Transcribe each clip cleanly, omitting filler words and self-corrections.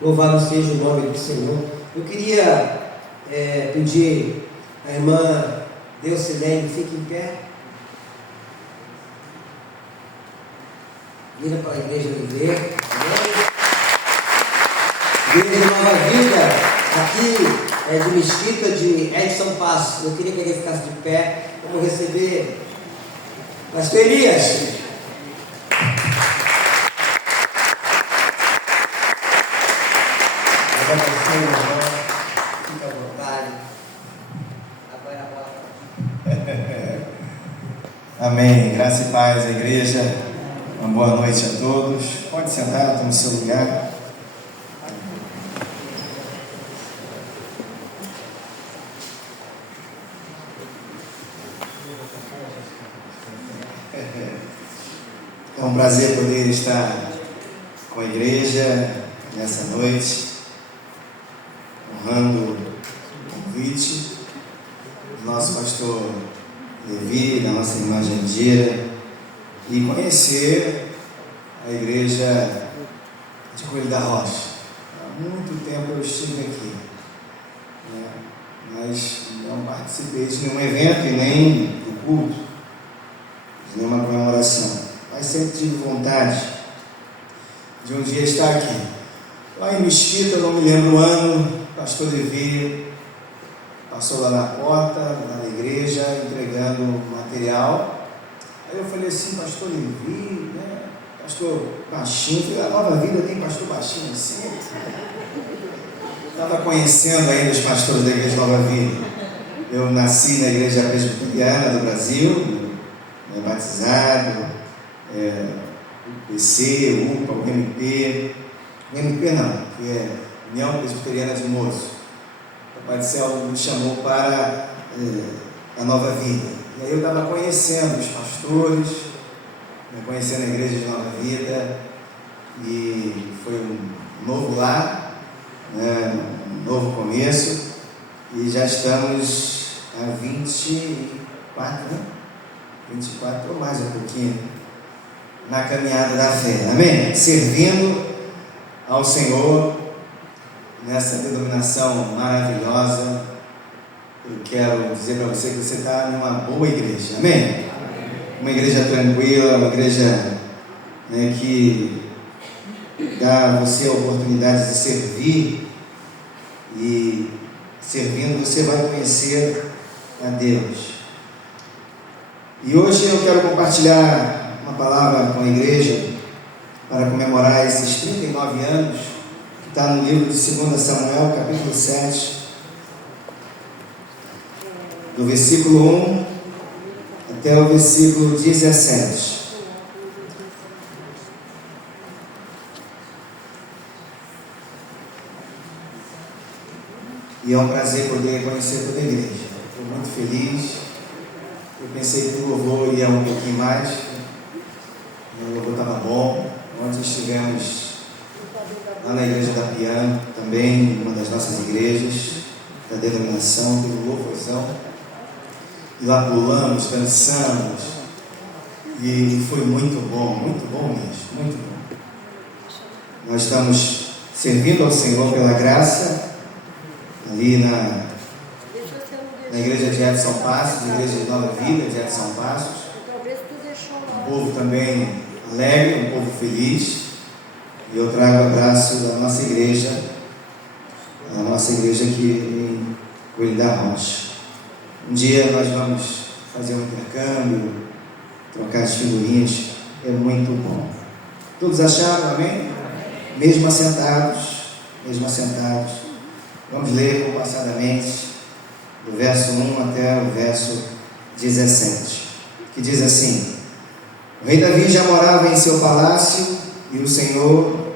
Louvado seja o nome do Senhor. Eu queria pedir a irmã Deusilene, fique em pé. Vira para a igreja viver. Igreja Nova Vida, aqui de Mesquita, de Edson Passos. Eu queria que ele ficasse de pé. Vamos receber Pastor Elias. Fica à vontade. Agora a bola. Amém. Graça e paz à igreja. Uma boa noite a todos. Pode sentar, tome seu lugar. É um prazer poder estar com a igreja nessa noite, honrando o convite do nosso pastor Levi, da nossa irmã Jandira, e conhecer a igreja de Coelho da Rocha. Há muito tempo eu estive aqui, mas não participei de nenhum evento e nem do culto, de nenhuma comemoração. Mas sempre tive vontade de um dia estar aqui. Lá em Mesquita, não me lembro o ano, o pastor Levi passou lá na porta, lá na igreja, entregando material. Aí eu falei assim, pastor Levi, pastor Baixinho, falei, a Nova Vida tem pastor Baixinho assim? Estava conhecendo ainda os pastores da igreja Nova Vida. Eu nasci na igreja presbiteriana do Brasil, batizado, o PC, UPA, o MP não, que é União Presbiteriana de Moço. O Pai do Céu me chamou para a Nova Vida. E aí eu estava conhecendo os pastores, conhecendo a igreja de Nova Vida, e foi um novo lar, um novo começo, e já estamos há 24 ou mais um pouquinho, na caminhada da fé, amém? Servindo ao Senhor nessa denominação maravilhosa. Eu quero dizer para você que você está em uma boa igreja, amém? Uma igreja tranquila, uma igreja que dá a você a oportunidade de servir, e servindo você vai conhecer a Deus. E hoje eu quero compartilhar uma palavra com a igreja para comemorar esses 39 anos, que está no livro de 2 Samuel, capítulo 7, do versículo 1 até o versículo 17. E é um prazer poder conhecer toda a igreja. Estou muito feliz. Eu pensei que o louvor ia um pouquinho mais. O louvor estava bom. Ontem estivemos lá na igreja da Piano, também uma das nossas igrejas da denominação, teve um louvorzão. E lá pulamos, dançamos. E foi muito bom mesmo, muito bom. Nós estamos servindo ao Senhor pela graça, ali na igreja de Edson Passos, igreja de Nova Vida de Edson Passos. Um povo também alegre, um povo feliz. E eu trago o abraço da nossa igreja, aqui em Coelho da Rocha. Um dia nós vamos fazer um intercâmbio, trocar as figurinhas, é muito bom. Todos acharam, amém? Mesmo assentados, vamos ler compassadamente do verso 1 até o verso 17, que diz assim: o rei Davi já morava em seu palácio, e o Senhor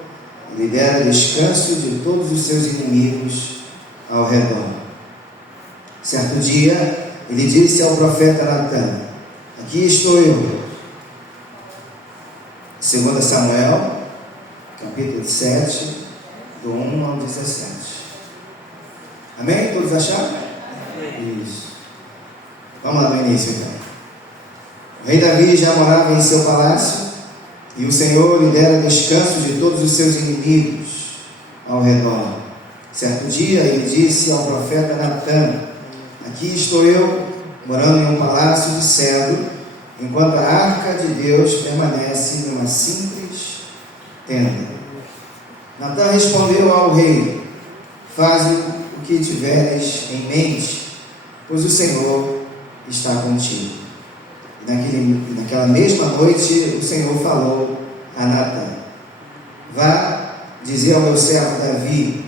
lhe dera descanso de todos os seus inimigos ao redor. Certo dia, ele disse ao profeta Natã: aqui estou eu. 2 Samuel, capítulo 7, do 1 ao 17. Amém? Todos acharam? Isso. Vamos lá no início então. O rei Davi já morava em seu palácio, e o Senhor lhe dera descanso de todos os seus inimigos ao redor. Certo dia ele disse ao profeta Natã: aqui estou eu, morando em um palácio de cedro, enquanto a arca de Deus permanece numa simples tenda. Natã respondeu ao rei: faze o que tiveres em mente, pois o Senhor está contigo. E naquela mesma noite o Senhor falou a Natã: vá dizer ao meu servo Davi,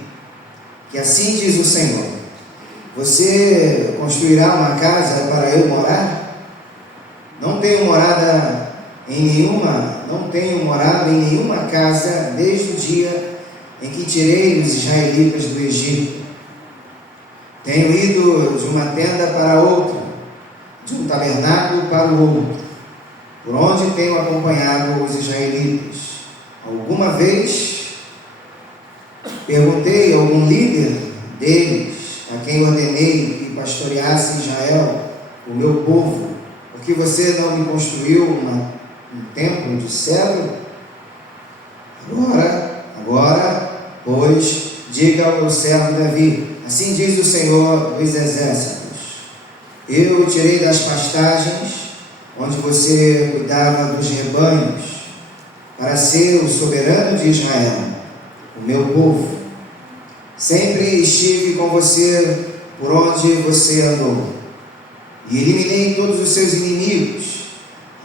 que assim diz o Senhor: você construirá uma casa para eu morar? Não tenho morado em nenhuma casa desde o dia em que tirei os israelitas do Egito. Tenho ido de uma tenda para outra, de um tabernáculo para o outro, por onde tenho acompanhado os israelitas. Alguma vez perguntei a algum líder deles, a quem ordenei que pastoreasse Israel, o meu povo: por que você não me construiu um templo de cedro? Agora, pois, diga ao meu servo Davi: assim diz o Senhor dos Exércitos: eu o tirei das pastagens, onde você cuidava dos rebanhos, para ser o soberano de Israel, o meu povo. Sempre estive com você por onde você andou, e eliminei todos os seus inimigos.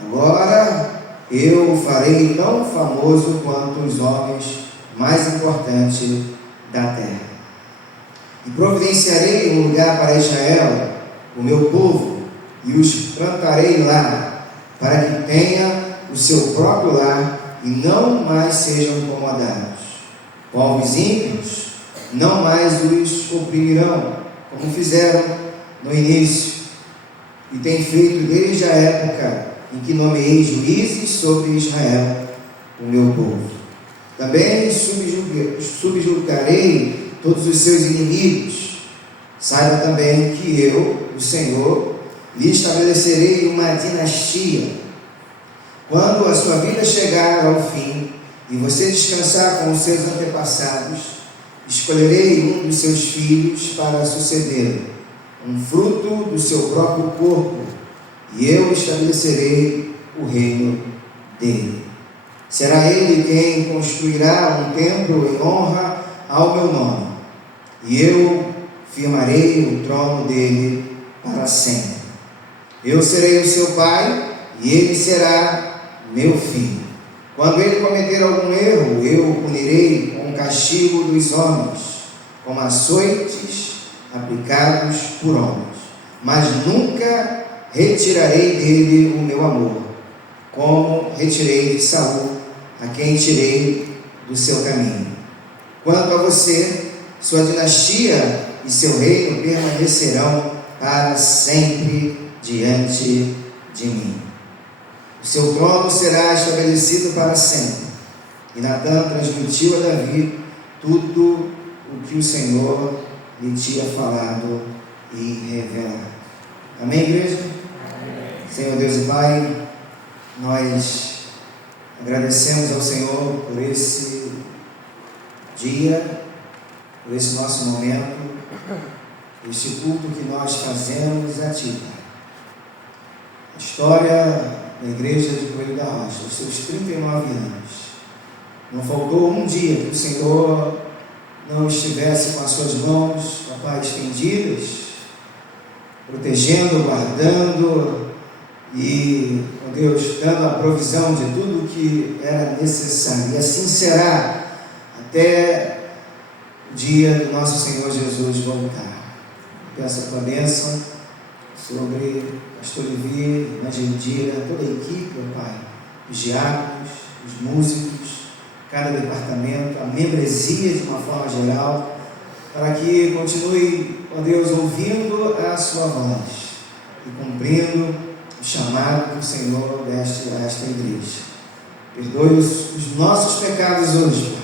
Agora eu o farei tão famoso quanto os homens mais importantes da terra. E providenciarei um lugar para Israel, o meu povo, e os plantarei lá, para que tenha o seu próprio lar e não mais sejam incomodados. Povos ímpios não mais os oprimirão, como fizeram no início, e tem feito desde a época em que nomeei juízes sobre Israel, o meu povo. Também subjugarei todos os seus inimigos. Saiba também que eu, o Senhor, lhe estabelecerei uma dinastia. Quando a sua vida chegar ao fim e você descansar com os seus antepassados, escolherei um dos seus filhos para suceder, um fruto do seu próprio corpo, e eu estabelecerei o reino dele. Será ele quem construirá um templo em honra ao meu nome, e eu firmarei o trono dele para sempre. Eu serei o seu pai, e ele será meu filho. Quando ele cometer algum erro, eu o punirei com o castigo dos homens, como açoites aplicados por homens, mas nunca retirarei dele o meu amor, como retirei de Saul, a quem tirei do seu caminho. Quanto a você, sua dinastia e seu reino permanecerão para sempre diante de mim. O seu trono será estabelecido para sempre. E Natã transmitiu a Davi tudo o que o Senhor lhe tinha falado e revelado. Amém, igreja? Amém. Senhor Deus e Pai, nós agradecemos ao Senhor por esse dia, por esse nosso momento, este culto que nós fazemos a Ti, Pai. A história da igreja de Coelho da Rocha, os seus 39 anos, não faltou um dia que o Senhor não estivesse com as suas mãos, Pai, estendidas, protegendo, guardando e, ó Deus, dando a provisão de tudo o que era necessário. E assim será até o dia do nosso Senhor Jesus voltar. Peço a tua bênção sobre o pastor Levi, irmã Gendira, toda a equipe, ó Pai, os diáconos, os músicos, cada departamento, a membresia de uma forma geral, para que continue, ó Deus, ouvindo a sua voz e cumprindo o chamado do Senhor a esta igreja. Perdoe os nossos pecados hoje, Pai.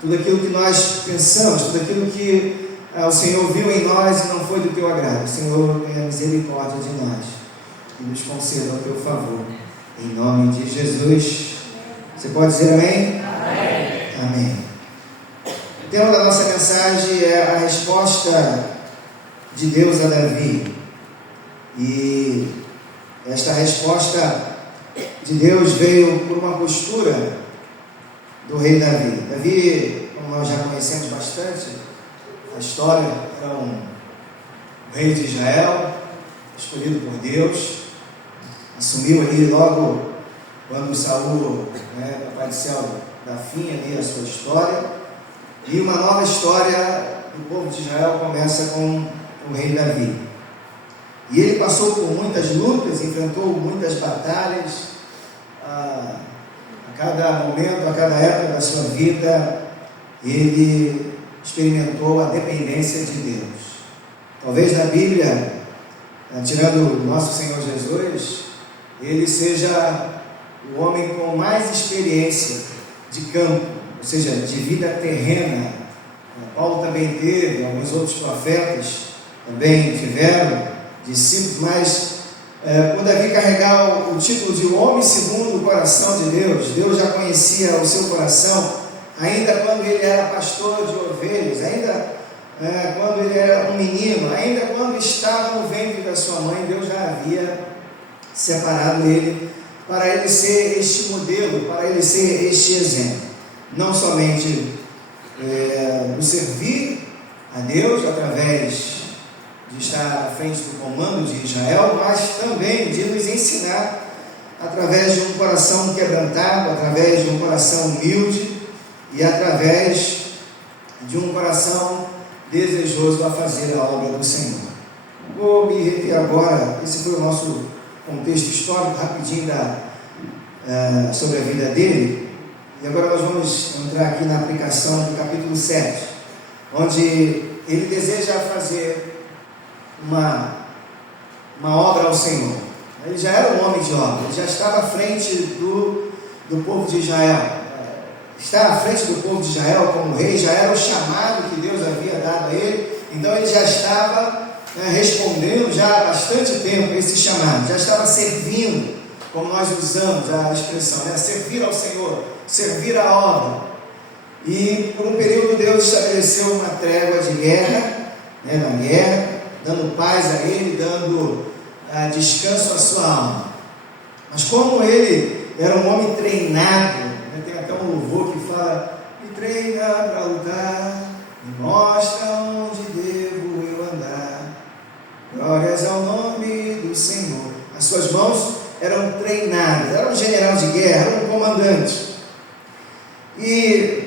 Tudo aquilo que nós pensamos, tudo aquilo que o Senhor viu em nós e não foi do teu agrado. O Senhor tenha misericórdia de nós e nos conceda o teu favor. Em nome de Jesus. Você pode dizer amém? Amém. Amém. O tema da nossa mensagem é a resposta de Deus a Davi. E esta resposta de Deus veio por uma postura do rei Davi. Davi, como nós já conhecemos bastante, a história era um rei de Israel, escolhido por Deus, assumiu ali logo quando Saul, papai do céu, dá fim ali a sua história, e uma nova história do povo de Israel começa com o rei Davi. E ele passou por muitas lutas, enfrentou muitas batalhas, a cada momento, a cada época da sua vida, ele experimentou a dependência de Deus. Talvez na Bíblia, tirando o nosso Senhor Jesus, ele seja o homem com mais experiência de campo, ou seja, de vida terrena. Paulo também teve, alguns outros profetas também tiveram discípulos, mas por Davi carregar o título de homem segundo o coração de Deus, Deus já conhecia o seu coração, ainda quando ele era pastor de ovelhas, ainda quando ele era um menino, ainda quando estava no ventre da sua mãe, Deus já havia separado ele para ele ser este modelo, para ele ser este exemplo. Não somente no servir a Deus através de estar à frente do comando de Israel, mas também de nos ensinar através de um coração quebrantado, através de um coração humilde e através de um coração desejoso a fazer a obra do Senhor. Vou me reter agora, esse foi o nosso contexto histórico rapidinho sobre a vida dele, e agora nós vamos entrar aqui na aplicação do capítulo 7, onde ele deseja fazer uma obra ao Senhor. Ele já era um homem de obra, ele já estava à frente do povo de Israel. Estar à frente do povo de Israel como rei já era o chamado que Deus havia dado a ele, então ele já estava respondendo já há bastante tempo esse chamado, já estava servindo, como nós usamos a expressão, servir ao Senhor, servir a obra. E por um período Deus estabeleceu uma trégua de guerra, na guerra, dando paz a ele, dando descanso à sua alma. Mas como ele era um homem treinado, tem até um louvor que fala: me treina para lutar, me mostra onde devo eu andar, glórias ao nome do Senhor. As suas mãos eram treinadas, era um general de guerra, era um comandante. E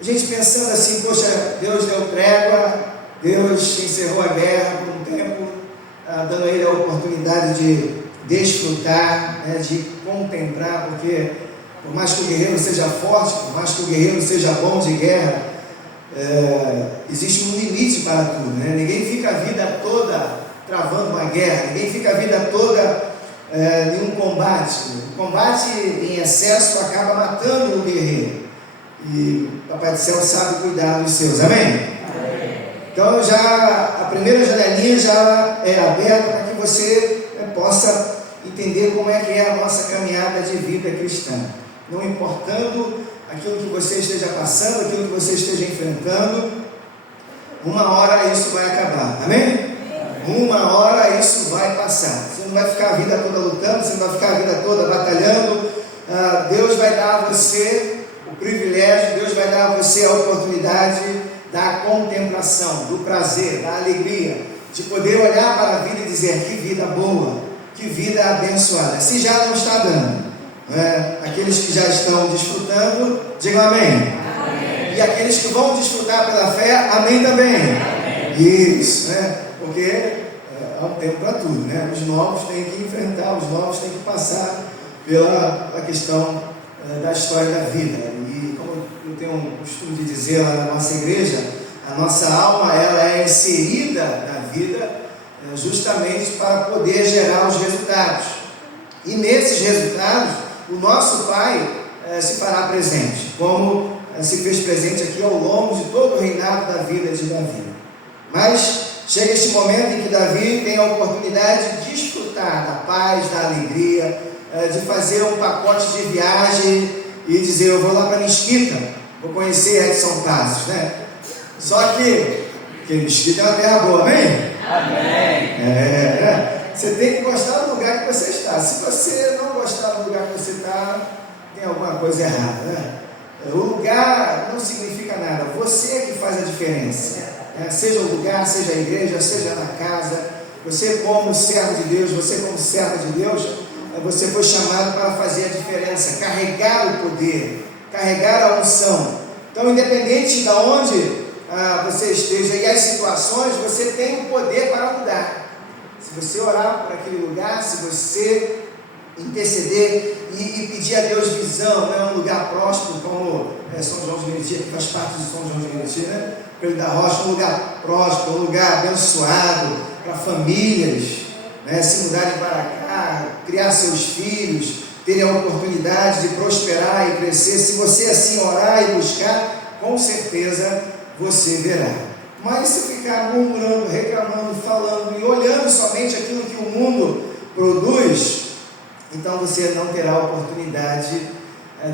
a gente pensando assim, poxa, Deus deu trégua, Deus encerrou a guerra por um tempo, dando a ele a oportunidade de desfrutar, de contemplar, porque por mais que o guerreiro seja forte, por mais que o guerreiro seja bom de guerra, existe um limite para tudo, Ninguém fica a vida toda travando uma guerra, ninguém fica a vida toda em um combate. O combate em excesso acaba matando o guerreiro, e o Papai do Céu sabe cuidar dos seus, amém? Então a primeira janelinha já é aberta para que você possa entender como é que é a nossa caminhada de vida cristã. Não importando aquilo que você esteja passando, aquilo que você esteja enfrentando, uma hora isso vai acabar, amém? Uma hora isso vai passar. Você não vai ficar a vida toda lutando, você não vai ficar a vida toda batalhando. Deus vai dar a você o privilégio, Deus vai dar a você a oportunidade da contemplação, do prazer, da alegria, de poder olhar para a vida e dizer: que vida boa, que vida abençoada. Se já não está dando, aqueles que já estão desfrutando, digam amém. Amém. E aqueles que vão desfrutar pela fé, amém também. Amém. Isso, porque há um tempo para tudo, Os novos têm que enfrentar, os novos têm que passar pela questão da história da vida. E como eu tenho um costume de dizer lá na nossa igreja, a nossa alma ela é inserida na vida justamente para poder gerar os resultados. E nesses resultados, o nosso Pai se fará presente, como se fez presente aqui ao longo de todo o reinado da vida de Davi. Mas chega este momento em que Davi tem a oportunidade de desfrutar da paz, da alegria, de fazer um pacote de viagem e dizer: eu vou lá para Mesquita, vou conhecer Edson Passos, Só que Mesquita é uma terra boa, amém? Amém. Você tem que gostar do lugar que você está. Se você não gostar do lugar que você está, tem alguma coisa errada, né? O lugar não significa nada, você é que faz a diferença, né? Seja o lugar, seja a igreja, seja na casa. Você como servo de Deus, você como serva de Deus, você foi chamado para fazer a diferença, carregar o poder, carregar a unção. Então, independente de onde você esteja e as situações, você tem o poder para mudar. Se você orar por aquele lugar, se você interceder e pedir a Deus visão, né? Um lugar próspero, como São João de Meriti, que faz parte de São João de Meriti, né? Pedro da Rocha, um lugar próspero, um lugar abençoado para famílias, né? Se mudarem para cá, criar seus filhos, terem a oportunidade de prosperar e crescer. Se você assim orar e buscar, com certeza você verá. Mas se ficar murmurando, reclamando, falando e olhando somente aquilo que o mundo produz, então você não terá a oportunidade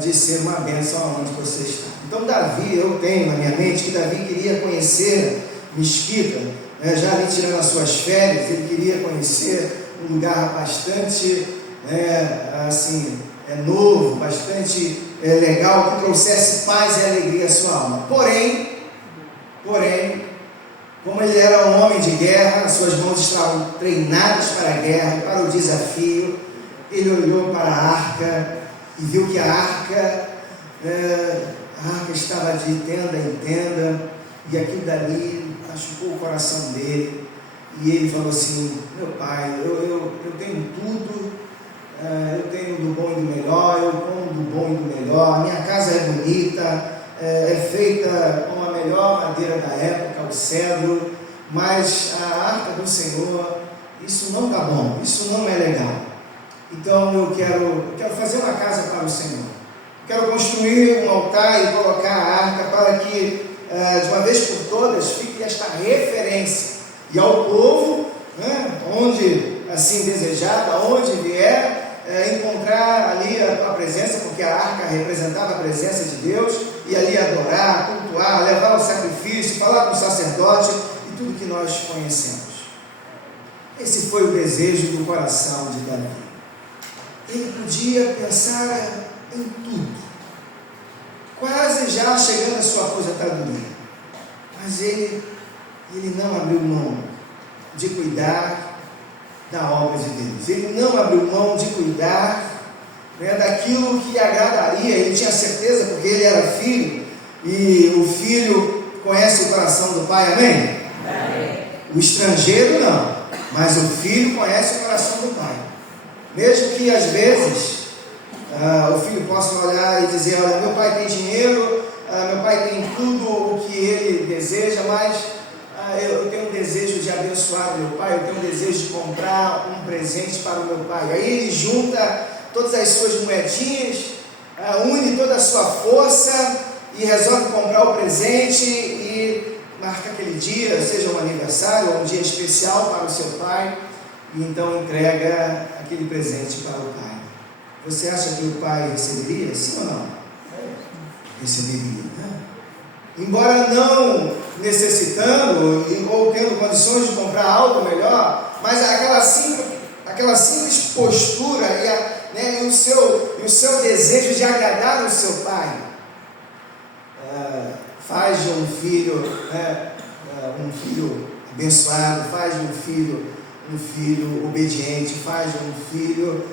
de ser uma bênção onde você está. Então Davi, eu tenho na minha mente que Davi queria conhecer Mesquita, né, já ali tirando as suas férias, ele queria conhecer um lugar bastante novo, bastante legal, que trouxesse paz e alegria à sua alma. Porém, como ele era um homem de guerra, suas mãos estavam treinadas para a guerra, para o desafio. Ele olhou para a arca e viu que a arca estava de tenda em tenda, e aquilo dali machucou o coração dele, e ele falou assim: meu pai, eu tenho tudo, eu tenho do bom e do melhor, eu como do bom e do melhor, a minha casa é bonita, é feita com a melhor madeira da época, o cedro, mas a arca do Senhor, isso não está bom, isso não é legal. Então eu quero fazer uma casa para o Senhor, quero construir um altar e colocar a arca para que de uma vez por todas fique esta referência, e ao povo, né, onde assim desejado, aonde vier, encontrar ali a tua presença, porque a arca representava a presença de Deus, e ali adorar, cultuar, levar o sacrifício, falar com o sacerdote e tudo que nós conhecemos. Esse foi o desejo do coração de Davi. Ele podia pensar em tudo, quase já chegando à sua aposentadoria, mas ele não abriu mão de cuidar da obra de Deus, ele não abriu mão de cuidar, né, daquilo que agradaria. Ele tinha certeza, porque ele era filho, e o filho conhece o coração do pai, amém? Amém. O estrangeiro não, mas o filho conhece o coração do pai. Mesmo que às vezes o filho possa olhar e dizer: olha, meu pai tem dinheiro, meu pai tem tudo o que ele deseja, mas eu tenho um desejo de abençoar meu pai, eu tenho um desejo de comprar um presente para o meu pai. Aí ele junta todas as suas moedinhas, une toda a sua força e resolve comprar o presente e marca aquele dia, seja um aniversário ou um dia especial para o seu pai, e então entrega aquele presente para o pai. Você acha que o pai receberia? Sim ou não? Receberia, né? Embora não necessitando ou tendo condições de comprar algo melhor, mas aquela simples postura e o seu desejo de agradar o seu pai faz de um filho, um filho abençoado, faz de um filho obediente, faz de um filho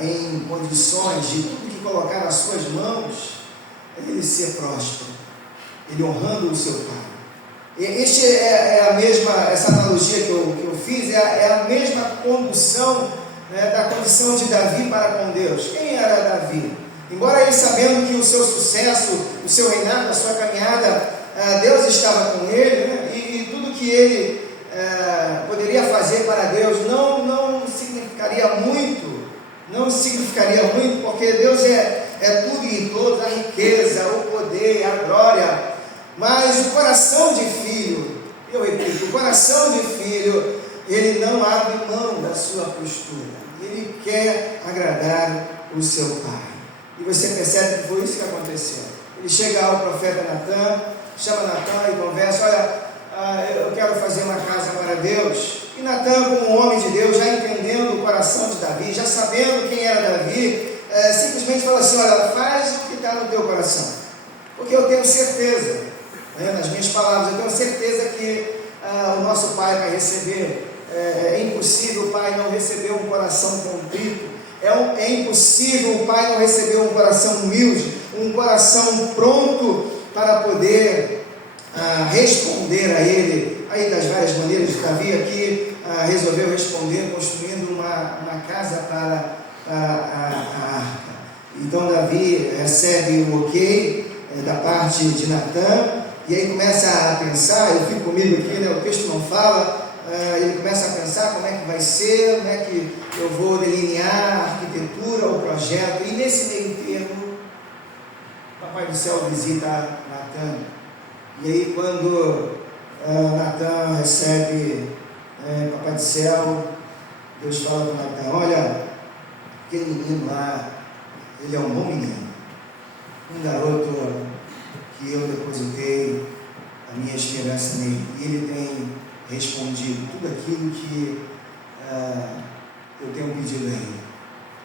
em condições de tudo que colocar nas suas mãos, ele ser próspero, ele honrando o seu pai. Essa analogia que eu fiz é a mesma condução, da condição de Davi para com Deus. Quem era Davi? Embora ele sabendo que o seu sucesso, o seu reinado, a sua caminhada, Deus estava com ele, né? E tudo que ele poderia fazer para Deus não significaria muito, porque Deus é tudo e todos, a riqueza, o poder, a glória. Mas o coração de filho, eu repito, o coração de filho, ele não abre mão da sua postura, ele quer agradar o seu pai. E você percebe que foi isso que aconteceu. Ele chega ao profeta Natan chama Natan e conversa, olha, eu quero fazer uma casa para Deus. E Natan, como um homem de Deus, já entendendo o coração de Davi, já sabendo quem era Davi, simplesmente fala assim, olha, faz o que está no teu coração, porque eu tenho certeza, nas minhas palavras, eu tenho certeza que o nosso pai vai receber. É impossível o pai não receber um coração contrito, é impossível o pai não receber um coração humilde, um coração pronto para poder responder a ele. Aí das várias maneiras, Davi aqui resolveu responder construindo uma casa para a arca. Então Davi recebe o ok da parte de Natan, e aí começa a pensar, eu fico comigo aqui, né, o texto não fala, ele começa a pensar como é que vai ser, como é que eu vou delinear a arquitetura, o projeto, e nesse meio termo, o Papai do Céu visita Natan, e aí quando Natan recebe Papai do Céu, Deus fala para Natan, olha, aquele menino lá, ele é um bom menino, um garoto que eu depositei a minha esperança nele, e ele tem respondido tudo aquilo que eu tenho pedido a ele.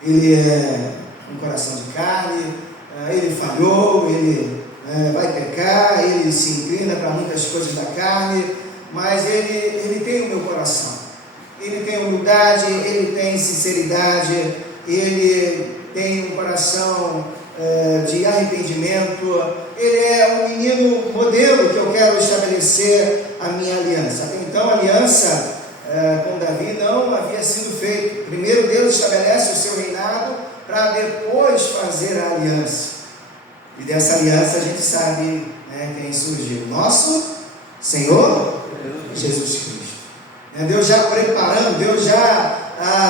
Ele é um coração de carne, ele falhou, ele vai pecar, ele se inclina para muitas coisas da carne, mas ele tem o meu coração, ele tem humildade, ele tem sinceridade, ele tem um coração de arrependimento, ele é um menino modelo que eu quero estabelecer a minha aliança. Até então a aliança com Davi não havia sido feita. Primeiro Deus estabelece o seu reinado para depois fazer a aliança, e dessa aliança a gente sabe quem surgiu, nosso Senhor Jesus Cristo. Deus já preparando, Deus já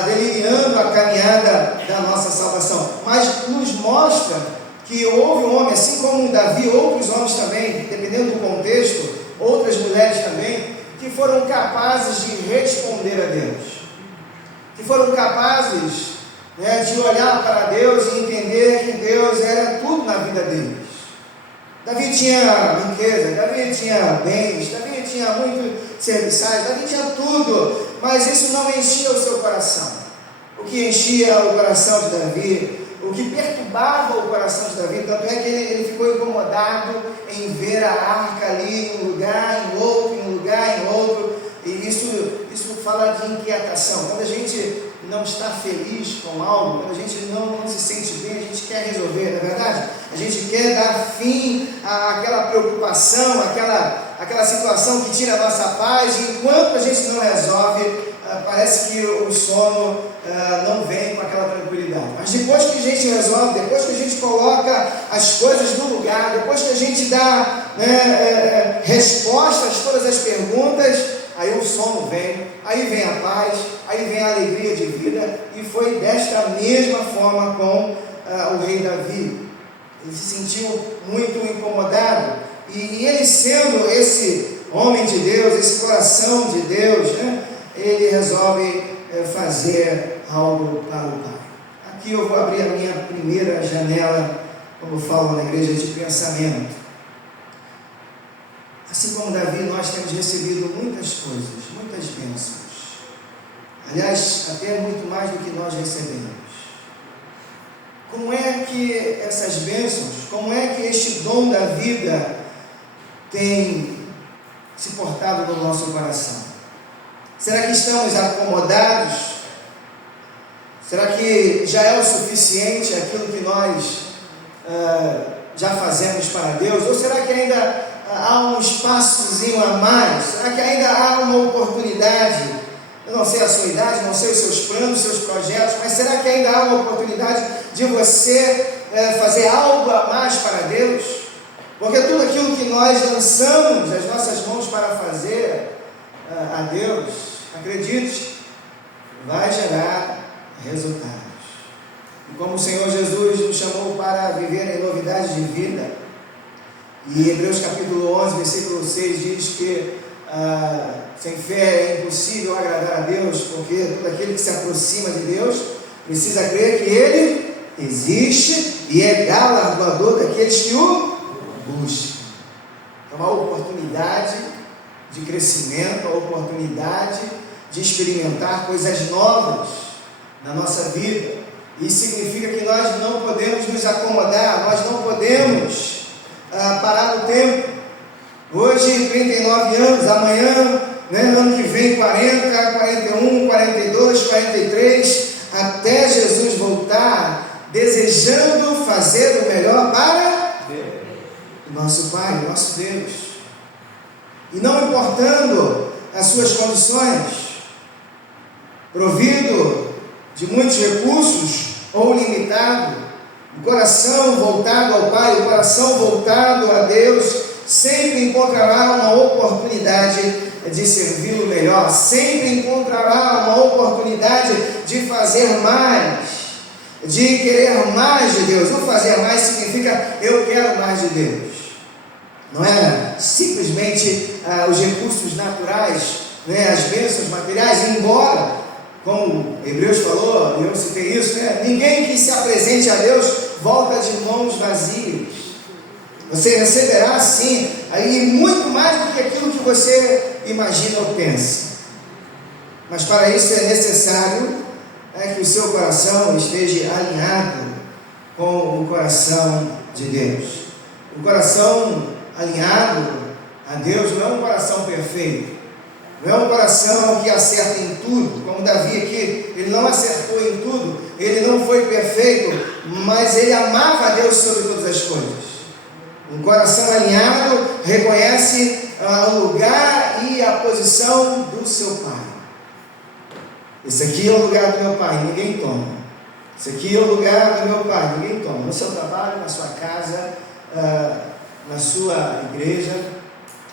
delineando a caminhada da nossa salvação, mas nos mostra que houve um homem, assim como Davi, outros homens também, dependendo do contexto, outras mulheres também, que foram capazes de responder a Deus, que foram capazes de olhar para Deus e entender que Deus era tudo na vida deles. Davi tinha riqueza, Davi tinha bens, Davi tinha muitos serviçais, Davi tinha tudo, mas isso não enchia o seu coração. O que enchia o coração de Davi, o que perturbava o coração de Davi, tanto é que ele ficou incomodado em ver a arca ali em um lugar, em outro, em um lugar, em outro, e isso fala de inquietação. Quando a gente não está feliz com algo, quando a gente não se sente bem, a gente quer resolver, não é verdade? A gente quer dar fim àquela preocupação, àquela situação que tira a nossa paz, e enquanto a gente não resolve, parece que o sono não vem com aquela tranquilidade. Mas depois que a gente resolve, depois que a gente coloca as coisas no lugar, depois que a gente dá respostas a todas as perguntas, aí o sono vem, aí vem a paz, aí vem a alegria de vida. E foi desta mesma forma com o rei Davi. Ele se sentiu muito incomodado, e ele sendo esse homem de Deus, esse coração de Deus, ele resolve fazer algo para o Pai. Aqui eu vou abrir a minha primeira janela, como falo na igreja, de pensamento. Assim como Davi, nós temos recebido muitas coisas, muitas bênçãos. Aliás, até muito mais do que nós recebemos. Como é que essas bênçãos, como é que este dom da vida tem se portado no nosso coração? Será que estamos acomodados? Será que já é o suficiente aquilo que nós já fazemos para Deus? Ou será que ainda há um espaçozinho a mais? Será que ainda há uma oportunidade? Eu não sei a sua idade, não sei os seus planos, os seus projetos, mas será que ainda há uma oportunidade de você fazer algo a mais para Deus? Porque tudo aquilo que nós lançamos as nossas mãos para fazer a Deus, acredite, vai gerar resultados. E como o Senhor Jesus nos chamou para viver em novidade de vida, e Hebreus capítulo 11, versículo 6 diz que sem fé é impossível agradar a Deus, porque todo aquele que se aproxima de Deus precisa crer que Ele existe e é galardoador daqueles que o buscam. uma oportunidade de crescimento, a oportunidade de experimentar coisas novas na nossa vida. Isso significa que nós não podemos nos acomodar, nós não podemos parar o tempo. Hoje 39 anos, amanhã, ano que vem 40, 41, 42, 43, até Jesus voltar, desejando fazer o melhor para o nosso Pai, o nosso Deus. E não importando as suas condições, provido de muitos recursos ou limitado, o coração voltado ao Pai, o coração voltado a Deus, sempre encontrará uma oportunidade de servi-lo melhor, sempre encontrará uma oportunidade de fazer mais, de querer mais de Deus. Não fazer mais significa eu quero mais de Deus. Não é simplesmente os recursos naturais, as bênçãos materiais, embora, como Hebreus falou, eu citei isso, ninguém que se apresente a Deus volta de mãos vazias. Você receberá sim, aí muito mais do que aquilo que você imagina ou pensa. Mas para isso é necessário que o seu coração esteja alinhado com o coração de Deus. O coração alinhado a Deus não é um coração perfeito, não é um coração que acerta em tudo, como Davi aqui, ele não acertou em tudo, ele não foi perfeito, mas ele amava a Deus sobre todas as coisas. Um coração alinhado reconhece o lugar e a posição do seu Pai. Esse aqui é o lugar do meu Pai, ninguém toma. Esse aqui é o lugar do meu Pai, ninguém toma. No seu trabalho, na sua casa, na sua igreja,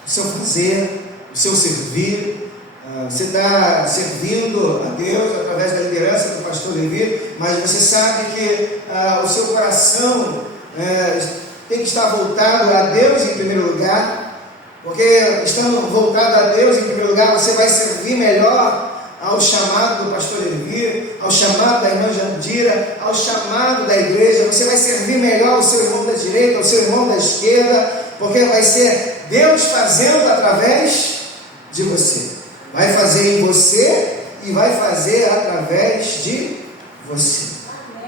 o seu fazer, o seu servir. Você está servindo a Deus através da liderança do pastor Levi, mas você sabe que o seu coração tem que estar voltado a Deus em primeiro lugar, porque estando voltado a Deus em primeiro lugar, você vai servir melhor ao chamado do pastor Levi, ao chamado da irmã Jandira, ao chamado da igreja. Você vai servir melhor ao seu irmão da direita, ao seu irmão da esquerda, porque vai ser Deus fazendo através de você. Vai fazer em você e vai fazer através de você.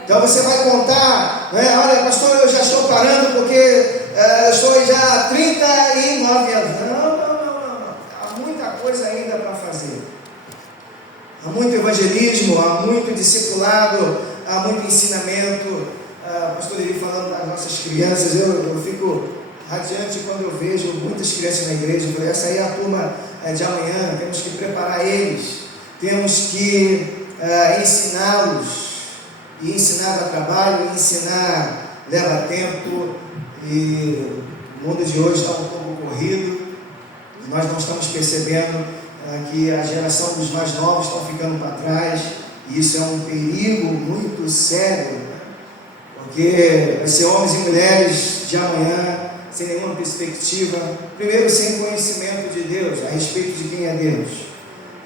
Então você vai contar, olha pastor, eu já estou parando porque eu estou já há 39 anos. Não. Há muita coisa ainda para fazer. Há muito evangelismo, há muito discipulado, há muito ensinamento. Pastor Levi falando das nossas crianças, eu fico radiante quando eu vejo muitas crianças na igreja. Eu falei, essa aí é a turma de amanhã, temos que preparar eles, temos que ensiná-los. E ensinar dá trabalho, ensinar leva tempo, e o mundo de hoje está um pouco corrido, e nós não estamos percebendo que a geração dos mais novos está ficando para trás, e isso é um perigo muito sério, porque vai ser homens e mulheres de amanhã sem nenhuma perspectiva, primeiro sem conhecimento de Deus, a respeito de quem é Deus.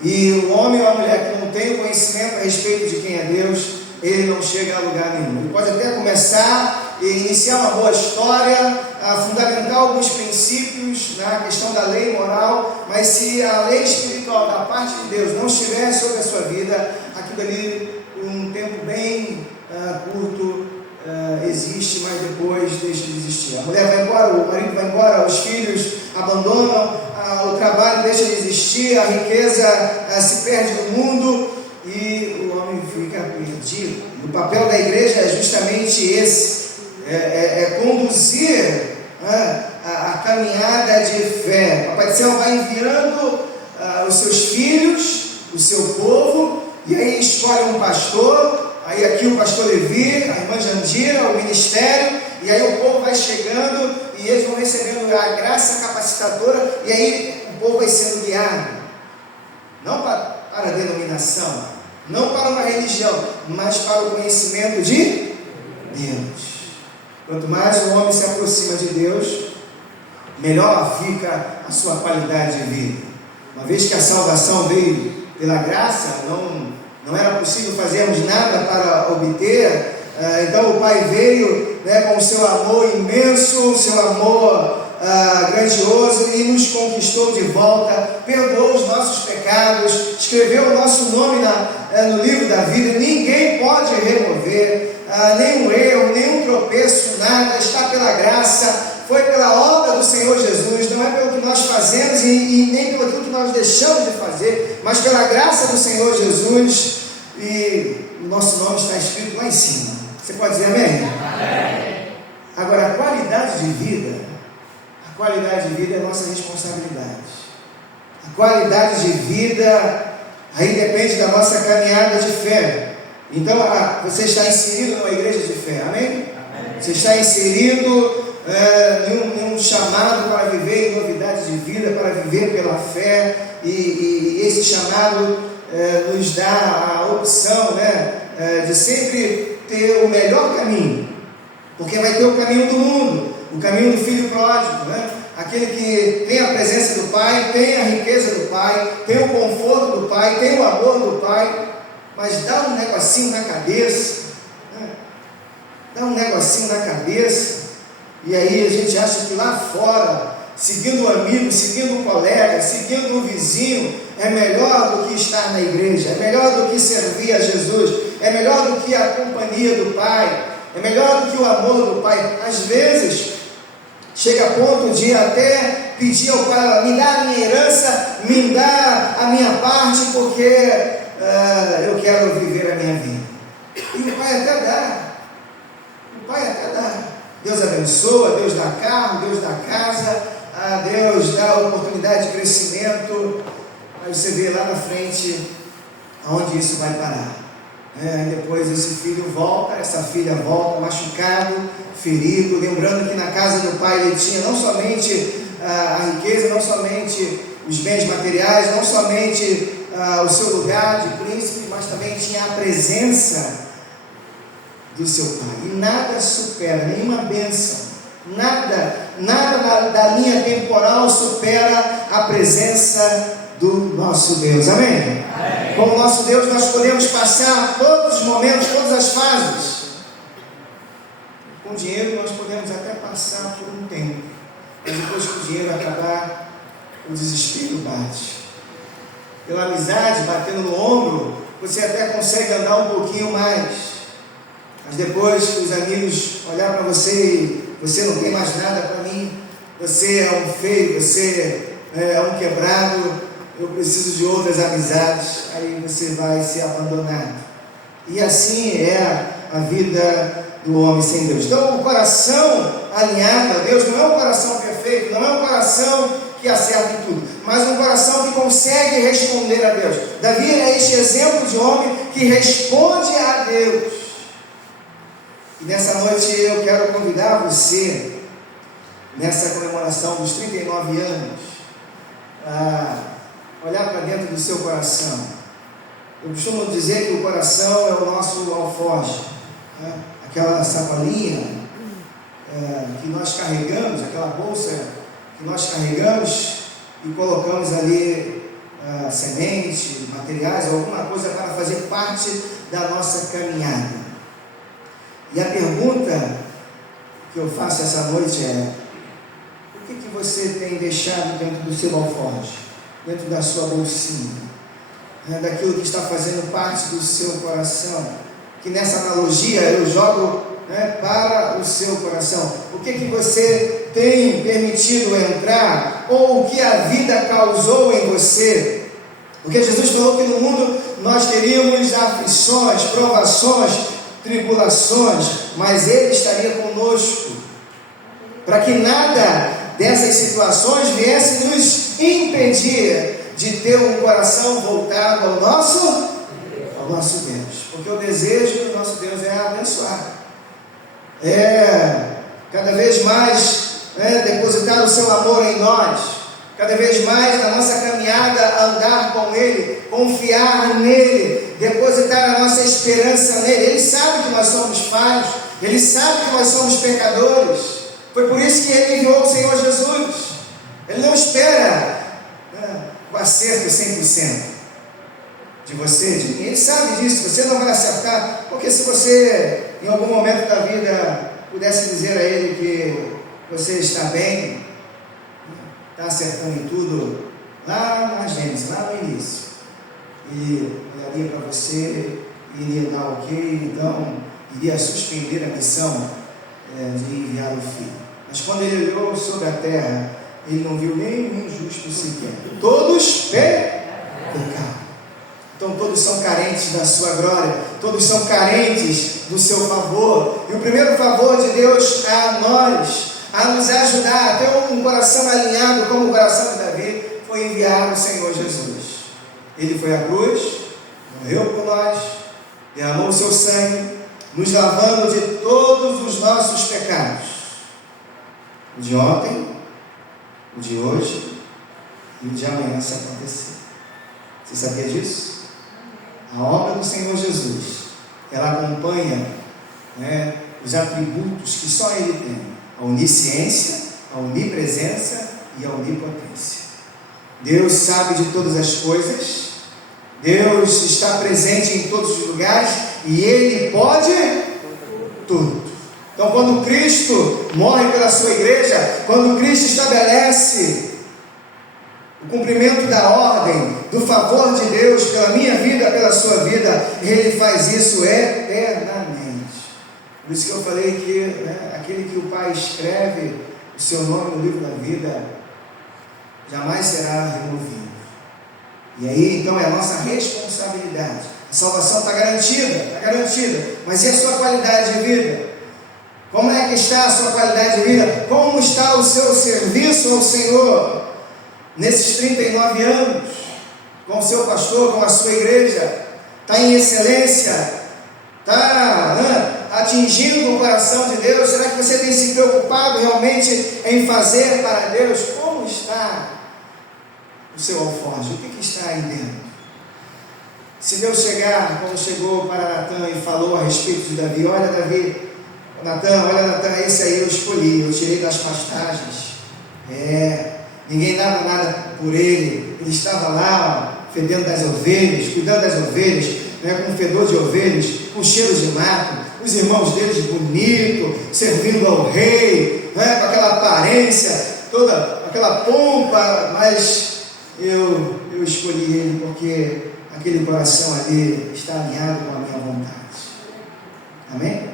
E o homem ou a mulher que não tem conhecimento a respeito de quem é Deus, ele não chega a lugar nenhum. Ele pode até começar e iniciar uma boa história, fundamentar alguns princípios na questão da lei moral, mas se a lei espiritual da parte de Deus não estiver sobre a sua vida, aquilo ali, por um tempo bem curto, existe, mas depois deixa de existir. A mulher vai embora, o marido vai embora, os filhos abandonam, o trabalho deixa de existir, a riqueza se perde no mundo, e o homem fica perdido. O papel da igreja é justamente esse, conduzir a caminhada de fé. O Papai do Céu vai enviando os seus filhos, o seu povo, e aí escolhe um pastor, aí aqui o pastor Levi, a irmã Jandira, o ministério, e aí o povo vai chegando, e eles vão recebendo a graça capacitadora, e aí o povo vai sendo guiado, não para a denominação, não para uma religião, mas para o conhecimento de Deus. Quanto mais o homem se aproxima de Deus, melhor fica a sua qualidade de vida. Uma vez que a salvação veio pela graça, não era possível fazermos nada para obter, então o Pai veio com o seu amor imenso, o seu amor grandioso e nos conquistou de volta, perdoou os nossos pecados, escreveu o nosso nome no livro da vida. Ninguém pode remover, nenhum erro, nenhum tropeço, nada, está pela graça, foi pela obra do Senhor Jesus, não é pelo que nós fazemos e nem pelo que nós deixamos de fazer, mas pela graça do Senhor Jesus, e o nosso nome está escrito lá em cima. Você pode dizer amém? Amém. Agora, a qualidade de vida é nossa responsabilidade. A qualidade de vida aí depende da nossa caminhada de fé. Então, você está inserido numa igreja de fé, amém? Amém. Você está inserido em um chamado para viver em novidade de vida, para viver pela fé, e esse chamado nos dá a opção, de sempre ter o melhor caminho, porque vai ter o caminho do mundo, o caminho do filho pródigo, aquele que tem a presença do Pai, tem a riqueza do Pai, tem o conforto do Pai, tem o amor do Pai, mas dá um negocinho na cabeça, e aí a gente acha que lá fora, seguindo o amigo, seguindo o colega, seguindo o vizinho, é melhor do que estar na igreja, é melhor do que servir a Jesus, é melhor do que a companhia do Pai, é melhor do que o amor do Pai. Às vezes chega a ponto de até pedir ao Pai: me dá a minha herança, me dá a minha parte, porque eu quero viver a minha vida. E o Pai até dá. Deus abençoa, Deus dá carro, Deus dá casa, Deus dá oportunidade de crescimento, mas você vê lá na frente aonde isso vai parar. Depois esse filho volta, essa filha volta machucado, ferido, lembrando que na casa do pai ele tinha não somente a riqueza, não somente os bens materiais, não somente o seu lugar de príncipe, mas também tinha a presença do seu pai. E nada supera, nenhuma bênção, nada da linha temporal supera a presença do nosso Deus, amém? Amém. Com o nosso Deus nós podemos passar todos os momentos, todas as fases. Com dinheiro nós podemos até passar por um tempo, mas depois que o dinheiro acabar, o desespero bate. Pela amizade, batendo no ombro, você até consegue andar um pouquinho mais, mas depois que os amigos olhar para você e você não tem mais nada para mim, você é um feio, você é um quebrado, eu preciso de outras amizades, aí você vai ser abandonado. E assim é a vida do homem sem Deus. Então o coração alinhado a Deus não é um coração perfeito, não é um coração que acerta em tudo, mas um coração que consegue responder a Deus. Davi é este exemplo de homem que responde a Deus. E nessa noite eu quero convidar você, nessa comemoração dos 39 anos, a olhar para dentro do seu coração. Eu costumo dizer que o coração é o nosso alforje, aquela sacolinha que nós carregamos, aquela bolsa que nós carregamos e colocamos ali semente, materiais, alguma coisa para fazer parte da nossa caminhada. E a pergunta que eu faço essa noite é: o que você tem deixado dentro do seu alforje, dentro da sua bolsinha, daquilo que está fazendo parte do seu coração? Que nessa analogia eu jogo para o seu coração. O que você tem permitido entrar, ou o que a vida causou em você? Porque Jesus falou que no mundo nós teríamos aflições, provações, tribulações, mas Ele estaria conosco, para que nada dessas situações viesse nos impedir de ter um coração voltado ao nosso Deus, porque o desejo do nosso Deus é abençoar, cada vez mais depositar o seu amor em nós, cada vez mais na nossa caminhada andar com Ele, confiar nele, depositar a nossa esperança nele. Ele sabe que nós somos falhos, Ele sabe que nós somos pecadores, foi por isso que Ele enviou o Senhor Jesus. Ele não espera o acerto 100% de você, de mim. Ele sabe disso, você não vai acertar, porque se você em algum momento da vida pudesse dizer a Ele que você está bem, está acertando em tudo, lá na Gênesis, lá no início, ele olharia para você e iria dar ok, então iria suspender a missão de enviar o Filho. Mas quando ele olhou sobre a terra, ele não viu nenhum injusto sequer. Todos pecaram. Então todos são carentes da sua glória, todos são carentes do seu favor. E o primeiro favor de Deus é a nós, a nos ajudar a ter um coração alinhado como o coração de Davi, foi enviar o Senhor Jesus. Ele foi à cruz, morreu por nós, derramou o seu sangue, nos lavando de todos os nossos pecados. O de ontem, o de hoje e o de amanhã se acontecer. Você sabia disso? A obra do Senhor Jesus, ela acompanha, os atributos que só Ele tem: a onisciência, a onipresença e a onipotência. Deus sabe de todas as coisas, Deus está presente em todos os lugares e Ele pode tudo. Então, quando Cristo morre pela sua igreja, quando Cristo estabelece o cumprimento da ordem, do favor de Deus pela minha vida, pela sua vida, Ele faz isso eternamente. Por isso que eu falei que aquele que o Pai escreve o seu nome no livro da vida, jamais será removido. E aí, então, é a nossa responsabilidade. A salvação está garantida, mas e a sua qualidade de vida? Como é que está a sua qualidade de vida? Como está o seu serviço ao Senhor nesses 39 anos, com o seu pastor, com a sua igreja? Está em excelência? Está atingindo o coração de Deus? Será que você tem se preocupado realmente em fazer para Deus? Como está o seu alforje? O que está aí dentro? Se Deus chegar, como chegou para Natan e falou a respeito de Davi: olha Davi, Natan, esse aí eu escolhi, eu tirei das pastagens, ninguém dava nada por ele, ele estava lá, fedendo das ovelhas, cuidando das ovelhas, com fedor de ovelhas, com cheiro de mato, os irmãos deles bonito, servindo ao rei, com aquela aparência, toda aquela pompa, mas eu escolhi ele porque aquele coração ali está alinhado com a minha vontade. Amém?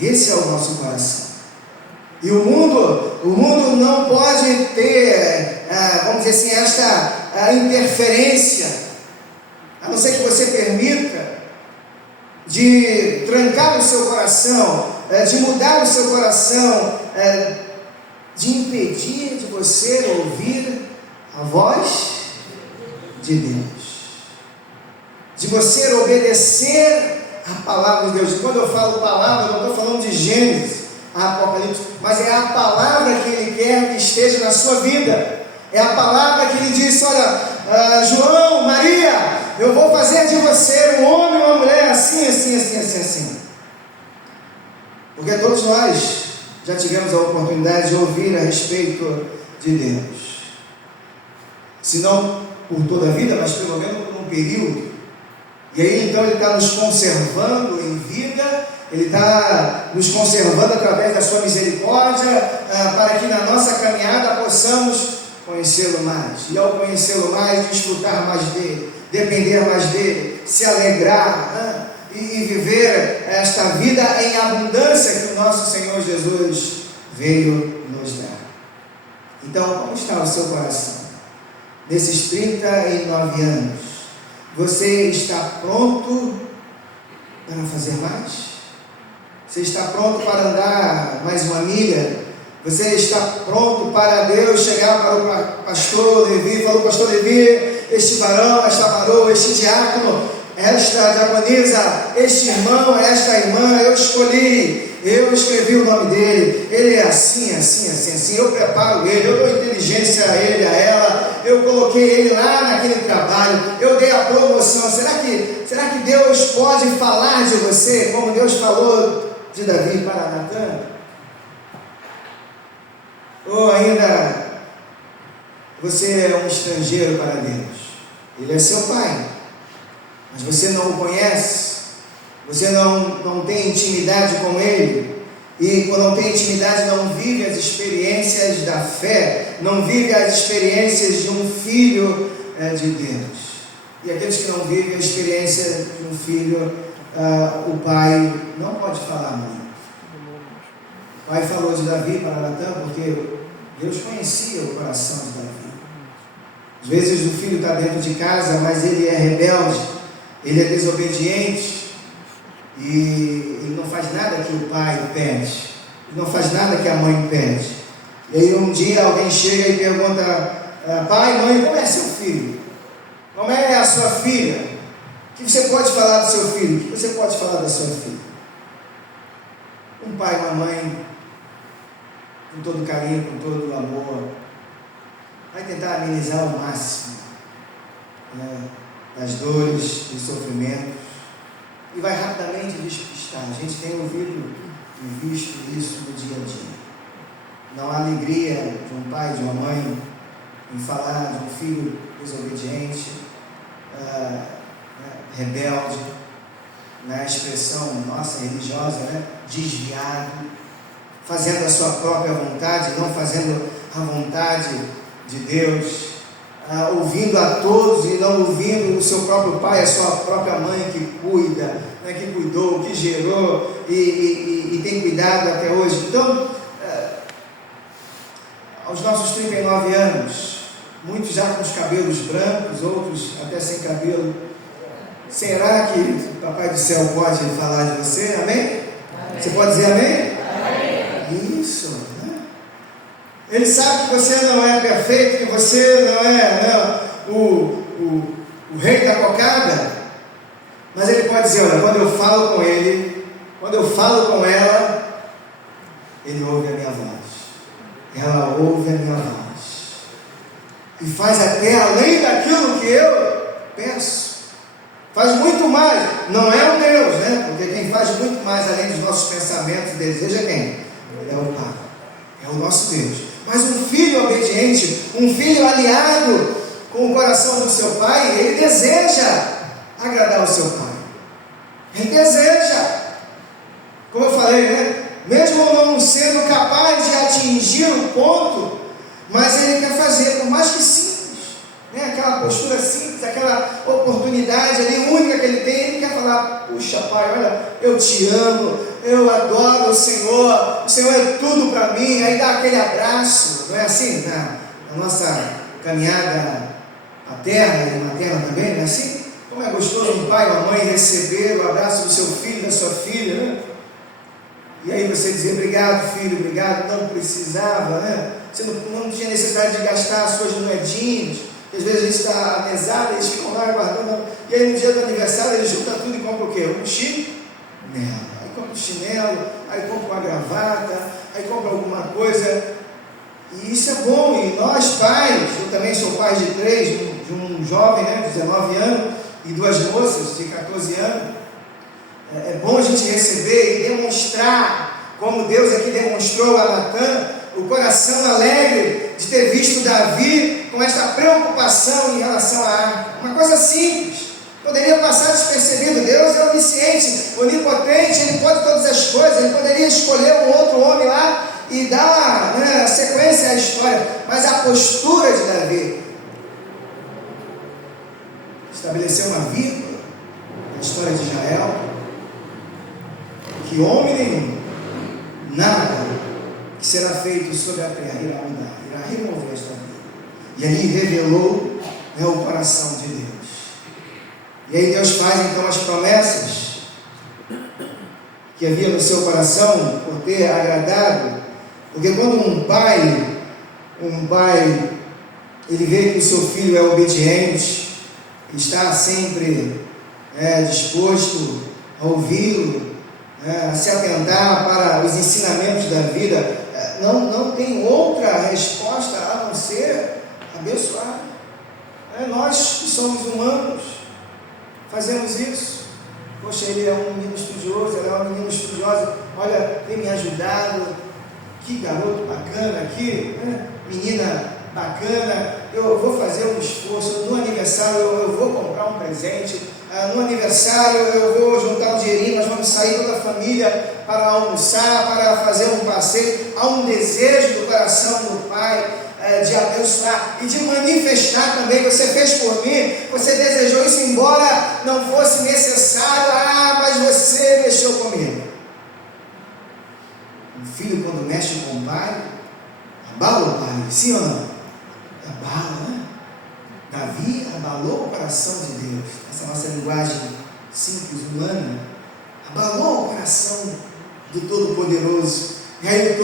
Esse é o nosso coração. E o mundo não pode ter, vamos dizer assim, esta interferência, a não ser que você permita, de trancar o seu coração, de mudar o seu coração, de impedir de você ouvir a voz de Deus, de você obedecer a palavra de Deus. E quando eu falo palavra, eu não estou falando de Gênesis, Apocalipse, mas é a palavra que Ele quer que esteja na sua vida. É a palavra que Ele disse: olha, João, Maria, eu vou fazer de você um homem e uma mulher assim, assim, assim, assim, assim. Porque todos nós já tivemos a oportunidade de ouvir a respeito de Deus, se não por toda a vida, mas pelo menos por um período. E aí então Ele está nos conservando em vida, Ele está nos conservando através da sua misericórdia, para que na nossa caminhada possamos conhecê-lo mais, e ao conhecê-lo mais, desfrutar mais dele, depender mais dele, se alegrar, e viver esta vida em abundância que o nosso Senhor Jesus veio nos dar. Então, como está o seu coração? Nesses 39 anos, você está pronto para fazer mais? Você está pronto para andar mais uma milha? Você está pronto para Deus chegar para o pastor Levi e falou: pastor Levi, este varão, esta varoa, este diácono, esta diaconisa, este irmão, esta irmã, eu escolhi, eu escrevi o nome dele, ele é assim, assim, assim, assim, eu preparo ele, eu dou inteligência a ele, a ela, eu coloquei ele lá naquele trabalho, eu dei a promoção. Será que Deus pode falar de você como Deus falou de Davi para Natan? Ou ainda você é um estrangeiro para Deus? Ele é seu pai, mas você não o conhece, você não tem intimidade com ele, E quando não tem intimidade, não vive as experiências da fé, não vive as experiências de um filho de Deus. E aqueles que não vivem a experiência de um filho, o pai não pode falar muito. O pai falou de Davi para Natan porque Deus conhecia o coração de Davi. Às vezes o filho está dentro de casa, mas ele é rebelde, ele é desobediente, e ele não faz nada que o pai pede, ele não faz nada que a mãe pede. E aí um dia alguém chega e pergunta: pai, mãe, como é seu filho? Como é a sua filha? O que você pode falar do seu filho? O que você pode falar da sua filha? Um pai e uma mãe, com todo carinho, com todo amor, vai tentar amenizar ao máximo as dores e sofrimentos, e vai rapidamente despistar. A gente tem ouvido e visto isso no dia a dia. Não há alegria de um pai, de uma mãe, em falar de um filho desobediente, rebelde, na expressão nossa religiosa, desviado, fazendo a sua própria vontade, não fazendo a vontade de Deus, ouvindo a todos e não ouvindo o seu próprio pai, a sua própria mãe que cuida, que cuidou, que gerou e tem cuidado até hoje. Então, aos nossos 39 anos, muitos já com os cabelos brancos, outros até sem cabelo, será que o Papai do Céu pode falar de você? Amém? Amém. Você pode dizer amém? Amém. Isso. Ele sabe que você não é perfeito, que você não é o rei da cocada, mas ele pode dizer: olha, quando eu falo com ele, quando eu falo com ela, ele ouve a minha voz, ela ouve a minha voz, e faz até além daquilo que eu peço, faz muito mais. Não é o Deus, porque quem faz muito mais além dos nossos pensamentos e desejos é quem? É o Pai, é o nosso Deus. Mas um filho obediente, um filho aliado com o coração do seu pai, ele deseja agradar o seu pai, ele deseja, como eu falei, mesmo não sendo capaz de atingir o ponto, mas ele quer fazer, por mais que simples, aquela postura simples, aquela oportunidade ali única que ele tem, ele quer falar: puxa pai, olha, eu te amo, eu adoro o Senhor é tudo para mim. Aí dá aquele abraço, não é assim? Na nossa caminhada paterna e materna também, não é assim? Como é gostoso um pai ou uma mãe receber o abraço do seu filho, da sua filha, E aí você dizer: obrigado filho, obrigado, não precisava, Você não tinha necessidade de gastar as suas moedinhas, porque às vezes a gente está à mesada, eles ficam lá guardando, e aí no dia do aniversário eles juntam tudo e compram o quê? Um chinelo, aí compra um chinelo, aí compra uma gravata, aí compra alguma coisa, e isso é bom. E nós pais, eu também sou pai de 3, de um jovem, 19 anos, e 2 moças de 14 anos, é bom a gente receber e demonstrar, como Deus aqui demonstrou a Natan, o coração alegre de ter visto Davi com esta preocupação em relação à arca. Uma coisa simples, poderia passar despercebido. Deus é onisciente, onipotente, Ele pode todas as coisas. Ele poderia escolher um outro homem lá e dar sequência à história, mas a postura de Davi estabeleceu uma vírgula na história de Israel, que homem nenhum, nada que será feito sobre a terra irá mudar, irá remover esta vida. E ali revelou o coração de Deus. E aí Deus faz então as promessas que havia no seu coração por ter agradado, porque quando um pai ele vê que o seu filho é obediente, está sempre disposto a ouvi-lo, a se atentar para os ensinamentos da vida, não tem outra resposta a não ser abençoar. Nós que somos humanos fazemos isso. Poxa, ele é um menino estudioso, ela é uma menina estudiosa, olha, tem me ajudado, que garoto bacana aqui, menina bacana, eu vou fazer um esforço, no aniversário eu vou comprar um presente, no aniversário eu vou juntar um dinheirinho, nós vamos sair toda a família para almoçar, para fazer um passeio. Há um desejo do coração do Pai de abençoar e de manifestar também. Você fez por mim, você desejou isso, embora não fosse necessário. Mas você mexeu comigo. Um filho, quando mexe com o pai, abala o pai, sim ou não? Abala, né? Davi abalou o coração de Deus. Essa nossa linguagem simples, humana, abalou o coração do Todo-Poderoso. E aí o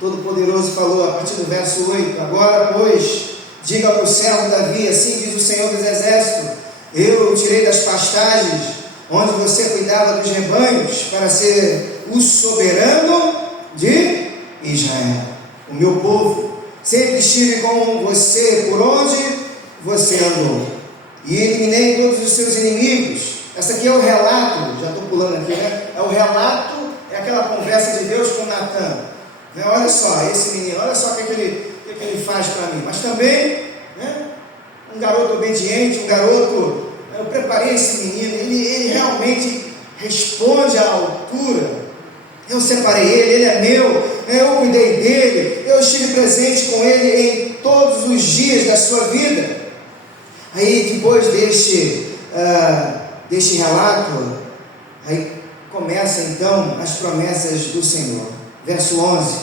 Todo-Poderoso falou a partir do verso 8: agora, pois, diga para o servo Davi, assim diz o Senhor dos Exércitos: eu o tirei das pastagens, onde você cuidava dos rebanhos, para ser o soberano de Israel, o meu povo. Sempre estive com você por onde você andou, e eliminei todos os seus inimigos. Essa aqui é o relato, já estou pulando aqui, né? É o relato, é aquela conversa de Deus com Natã. Olha só, esse menino, olha só o que ele faz para mim. Mas também, né, um garoto obediente, um garoto, eu preparei esse menino, ele realmente responde à altura. Eu separei ele é meu, eu cuidei dele, eu estive presente com ele em todos os dias da sua vida. Aí depois deste relato, aí começa então as promessas do Senhor. Verso 11: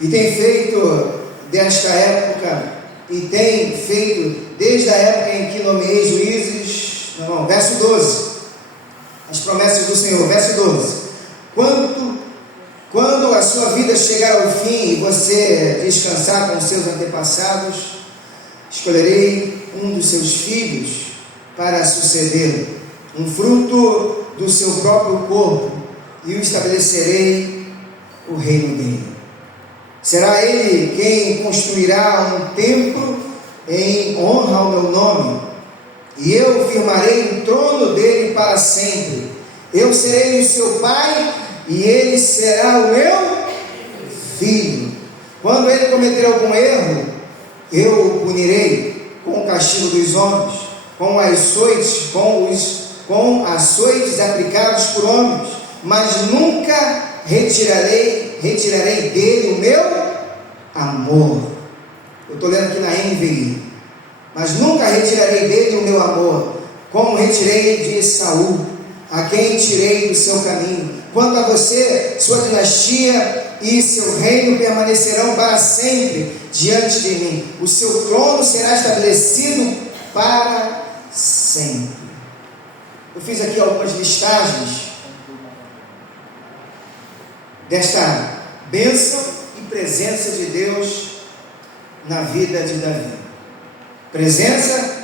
e tem feito desta época, e tem feito desde a época em que nomeei juízes. Verso 12, as promessas do Senhor. Verso 12: quando a sua vida chegar ao fim e você descansar com seus antepassados, escolherei um dos seus filhos para sucedê-lo, um fruto do seu próprio corpo, e o estabelecerei o reino dele. Será ele quem construirá um templo em honra ao meu nome, e eu firmarei o trono dele para sempre. Eu serei o seu pai, e ele será o meu filho. Quando ele cometer algum erro, eu o punirei com o castigo dos homens, com açoites aplicados por homens, mas nunca retirarei dele o meu amor. Eu estou lendo aqui na NVI. Mas nunca retirarei dele o meu amor, como retirei de Saul, a quem tirei do seu caminho. Quanto a você, sua dinastia e seu reino permanecerão para sempre diante de mim. O seu trono será estabelecido para sempre. Eu fiz aqui algumas listagens desta bênção e presença de Deus na vida de Davi. Presença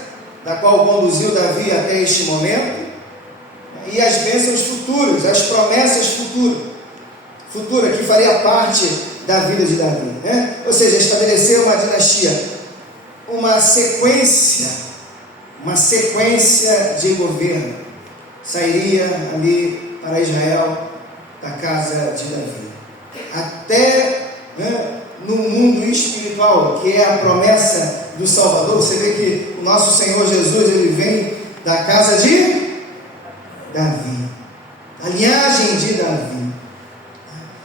da qual conduziu Davi até este momento, e as bênçãos futuras, as promessas futuras que faria parte da vida de Davi, né? Ou seja, estabeleceu uma dinastia, uma sequência de governo, sairia ali para Israel da casa de Davi, até, né, no mundo espiritual, que é a promessa do Salvador. Você vê que o nosso Senhor Jesus, ele vem da casa de Davi, da linhagem de Davi.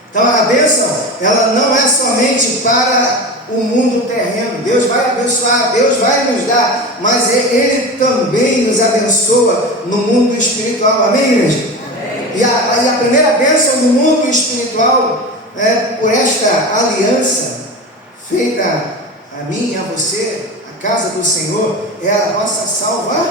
Então a bênção, ela não é somente para o mundo terreno. Deus vai abençoar, Deus vai nos dar, mas Ele também nos abençoa no mundo espiritual. Amém, igreja? Amém. E a primeira bênção no mundo espiritual, por esta aliança feita a mim e a você, a casa do Senhor, é a nossa salvação.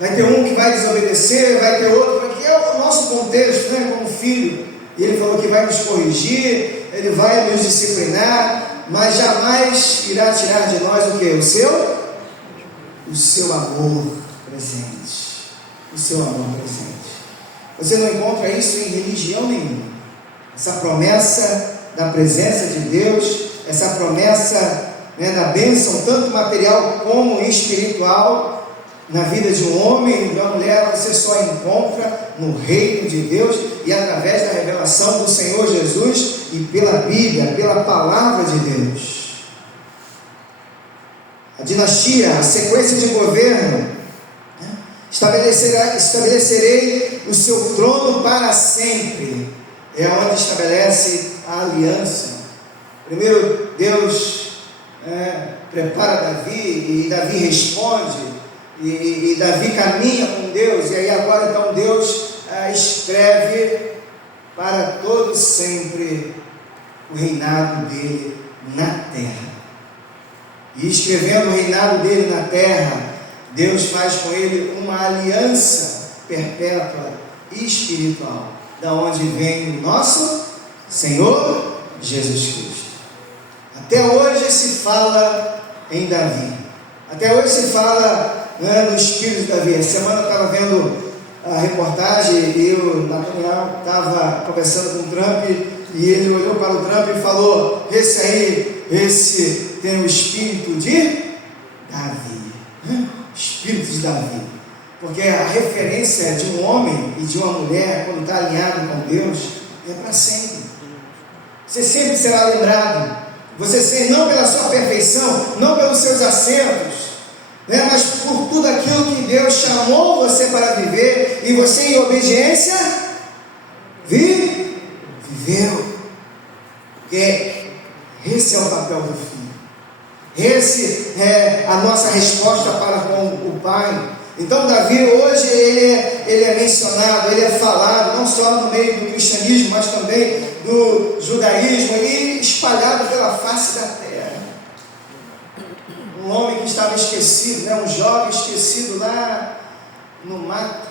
Vai ter um que vai desobedecer, vai ter outro, que é o nosso contexto, né, como filho. E ele falou que vai nos corrigir, ele vai nos disciplinar, mas jamais irá tirar de nós o que? O seu amor presente. O seu amor presente. Você não encontra isso em religião nenhuma. Essa promessa da presença de Deus, essa promessa, né, da bênção, tanto material como espiritual, na vida de um homem e de uma mulher, você só encontra no reino de Deus e através da revelação do Senhor Jesus e pela Bíblia, pela palavra de Deus. A dinastia, a sequência de governo, né, estabelecerei o seu trono para sempre. É onde estabelece a aliança. Primeiro Deus prepara Davi, e Davi responde, e Davi caminha com Deus, e aí agora então Deus escreve para todo sempre o reinado dele na terra. E escrevendo o reinado dele na terra, Deus faz com ele uma aliança perpétua e espiritual, da onde vem o nosso Senhor Jesus Cristo. Até hoje se fala em Davi, até hoje se fala no espírito de Davi. Essa semana eu estava vendo a reportagem e eu, na reunião, estava conversando com o Trump, e ele olhou para o Trump e falou: esse tem o espírito de Davi, espírito de Davi, porque a referência de um homem e de uma mulher, quando está alinhado com Deus, é para sempre. Você sempre será lembrado, você não pela sua perfeição, não pelos seus acertos, mas por tudo aquilo que Deus chamou você para viver, e você em obediência viveu. Porque esse é o papel do filho, esse é a nossa resposta para com o Pai. Então Davi hoje ele é mencionado, ele é falado, não só no meio do cristianismo, mas também do judaísmo, e espalhado pela face da terra. Um homem que estava esquecido, um jovem esquecido lá no mato.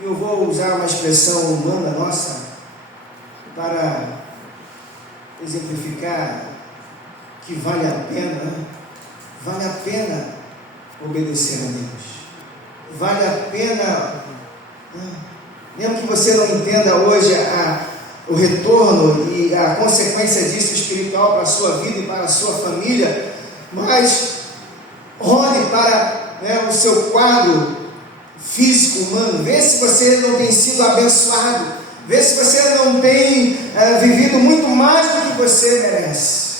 E eu vou usar uma expressão humana nossa para exemplificar que vale a pena obedecer a Deus, vale a pena, mesmo que você não entenda hoje o retorno e a consequência disso espiritual para a sua vida e para a sua família, mas olhe para o seu quadro físico humano, vê se você não tem sido abençoado, vê se você não tem vivido muito mais do que você merece,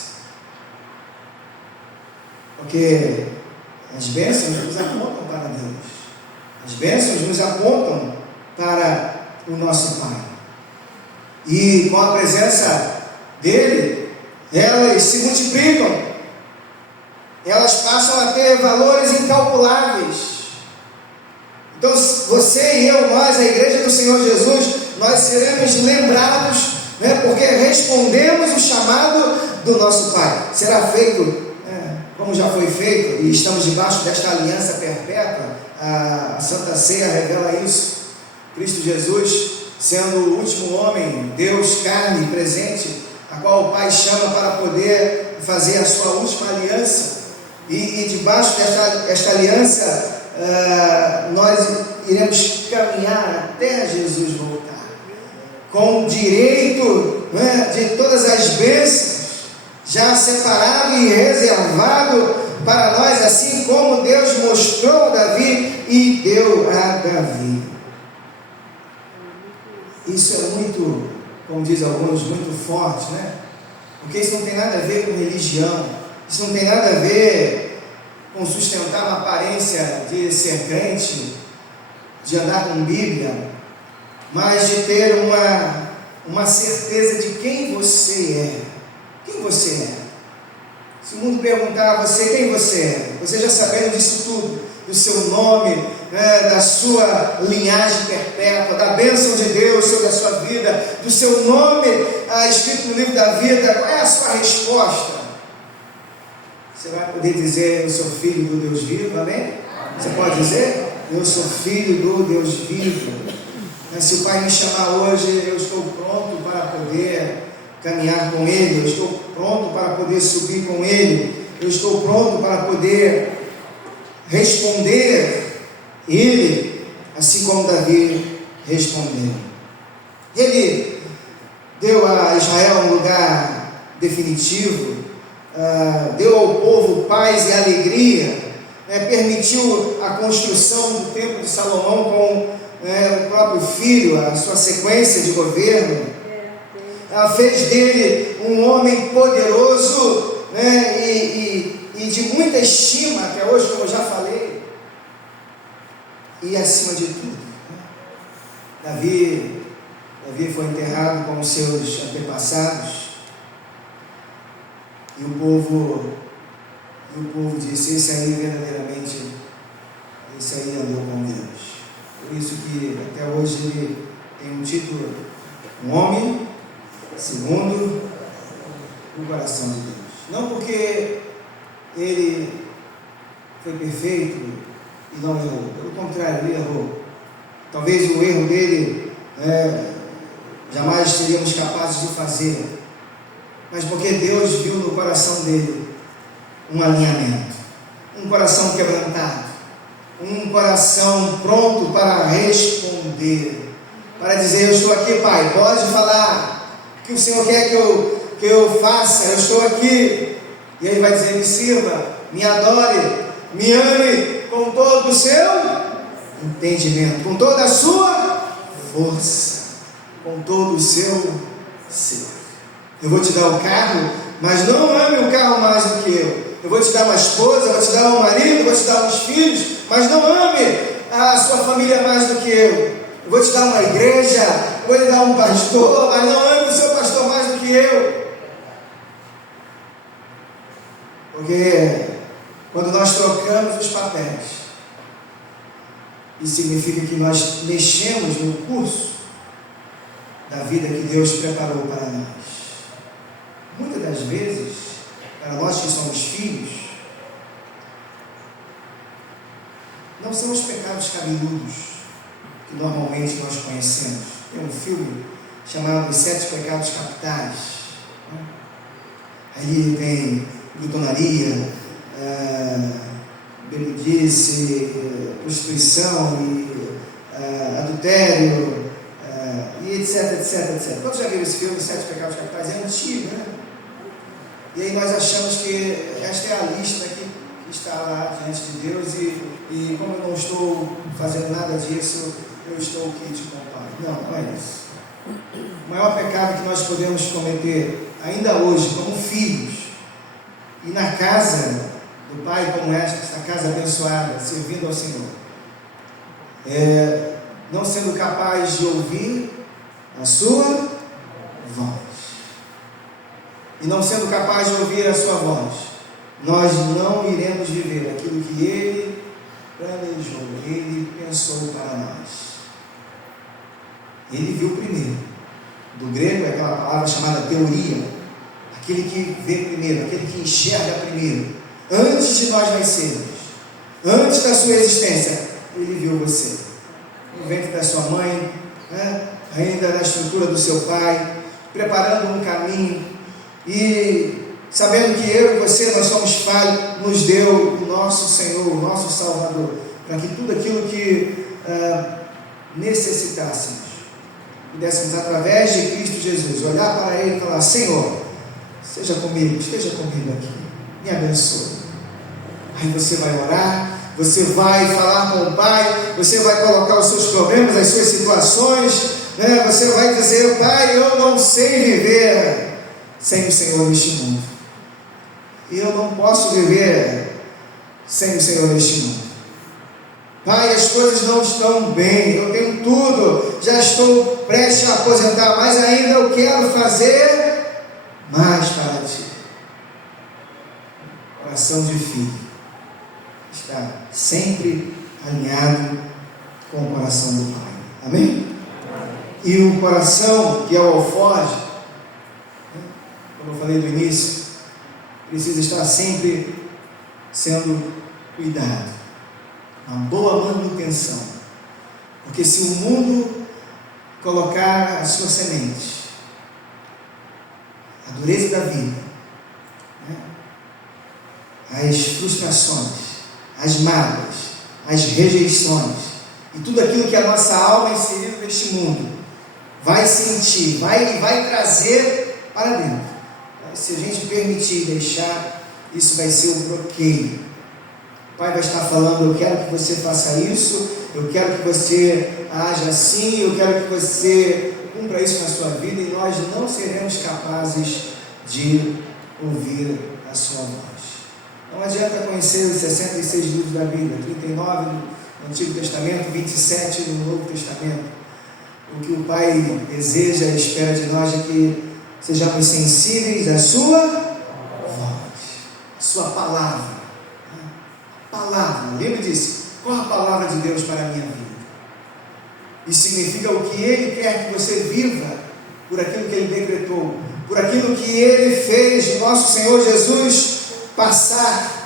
porque as bênçãos nos apontam para Deus, as bênçãos nos apontam para o nosso Pai, e com a presença dele, elas se multiplicam, elas passam a ter valores incalculáveis. Então você e eu, nós, a igreja do Senhor Jesus, nós seremos lembrados, porque respondemos o chamado do nosso Pai. Será feito como já foi feito, e estamos debaixo desta aliança perpétua. A Santa Ceia revela isso. Cristo Jesus, sendo o último homem, Deus carne presente, a qual o Pai chama para poder fazer a sua última aliança, e debaixo desta aliança nós iremos caminhar até Jesus voltar, com direito de todas as bênçãos, já separado e reservado para nós, assim como Deus mostrou a Davi e deu a Davi. Isso é muito, como diz alguns, muito forte, porque isso não tem nada a ver com religião, isso não tem nada a ver com sustentar uma aparência de ser crente, de andar com Bíblia, mas de ter uma certeza de quem você é. Quem você é? Se o mundo perguntar a você quem você é, você já sabendo disso tudo, do seu nome, da sua linhagem perpétua, da bênção de Deus sobre a sua vida, do seu nome escrito no livro da vida, qual é a sua resposta? Você vai poder dizer: eu sou filho do Deus vivo, amém? Você pode dizer: eu sou filho do Deus vivo. Se o Pai me chamar hoje, eu estou pronto para poder caminhar com Ele, eu estou pronto para poder subir com Ele, eu estou pronto para poder responder Ele, assim como Davi respondeu. Ele deu a Israel um lugar definitivo, deu ao povo paz e alegria, permitiu a construção do templo de Salomão com o próprio filho, a sua sequência de governo. Fez dele um homem poderoso, e de muita estima até hoje, como eu já falei. e acima de tudo. Davi foi enterrado com os seus antepassados, e o povo disse: esse aí verdadeiramente, esse aí andou com Deus. Por isso que até hoje ele tem um título, um homem segundo o coração de Deus. Não porque ele foi perfeito e não errou, pelo contrário, ele errou. Talvez o erro dele jamais seríamos capazes de fazer, mas porque Deus viu no coração dele um alinhamento, um coração quebrantado, um coração pronto para responder, para dizer: eu estou aqui, Pai, pode falar o que o Senhor quer que eu faça, eu estou aqui. E ele vai dizer: me sirva, me adore, me ame com todo o seu entendimento, com toda a sua força, com todo o seu ser. Eu vou te dar o carro, mas não ame o carro mais do que eu. Eu vou te dar uma esposa, eu vou te dar um marido, eu vou te dar uns filhos, mas não ame a sua família mais do que eu. Eu vou te dar uma igreja, eu vou te dar um pastor, mas não ame o seu pastor mais do que eu. Porque quando nós trocamos os papéis, isso significa que nós mexemos no curso da vida que Deus preparou para nós. Muitas das vezes, para nós que somos filhos, não são os pecados cabeludos que normalmente nós conhecemos. Tem um filme chamado Os 7 Pecados Capitais. Aí tem glutonaria, bebedice, prostituição, adultério, e etc, etc, etc. Quantos já viram esse filme, Os 7 Pecados Capitais? É antigo, né? E aí nós achamos que esta é a lista que está lá diante de Deus, e como eu não estou fazendo nada disso, eu estou aqui de compadre. Não é isso. O maior pecado que nós podemos cometer ainda hoje, como filhos, e na casa do Pai como esta casa abençoada, servindo ao Senhor, não sendo capaz de ouvir a sua voz. E não sendo capaz de ouvir a sua voz, nós não iremos viver aquilo que Ele planejou, Ele pensou para nós. Ele viu primeiro. Do grego é aquela palavra chamada teoria, aquele que vê primeiro, aquele que enxerga primeiro, antes de nós nascermos, antes da sua existência. Ele viu você no ventre da sua mãe, ainda na estrutura do seu pai, preparando um caminho, e sabendo que eu e você, nós somos falhos, nos deu o nosso Senhor, o nosso Salvador, para que tudo aquilo que necessitássemos, pudéssemos, através de Cristo Jesus, olhar para Ele e falar: Senhor, esteja comigo aqui, me abençoe. Aí você vai orar, você vai falar com o Pai, você vai colocar os seus problemas, as suas situações, você vai dizer: Pai, eu não sei viver sem o Senhor neste mundo, e eu não posso viver sem o Senhor neste mundo. Pai, as coisas não estão bem, eu tenho tudo, já estou prestes a aposentar, mas ainda eu quero fazer mais para Ti. Coração de filho está sempre alinhado com o coração do Pai. Amém? E o coração, que é o alforje, como eu falei no início, precisa estar sempre sendo cuidado, uma boa manutenção, porque se o mundo colocar as suas sementes, a dureza da vida, as frustrações, as mágoas, as rejeições e tudo aquilo que a nossa alma inserida neste mundo vai sentir, vai trazer para dentro. Se a gente permitir deixar, isso vai ser um bloqueio. O Pai vai estar falando: eu quero que você faça isso, eu quero que você haja assim, eu quero que você cumpra isso na sua vida, e nós não seremos capazes de ouvir a sua voz. Não adianta conhecer os 66 livros da Bíblia, 39 no Antigo Testamento, 27 no Novo Testamento. O que o Pai deseja e espera de nós é que sejamos sensíveis à sua voz, à sua palavra. Palavra, lembra disso? Qual a palavra de Deus para a minha vida? Isso significa o que Ele quer que você viva, por aquilo que Ele decretou, por aquilo que Ele fez, nosso Senhor Jesus passar,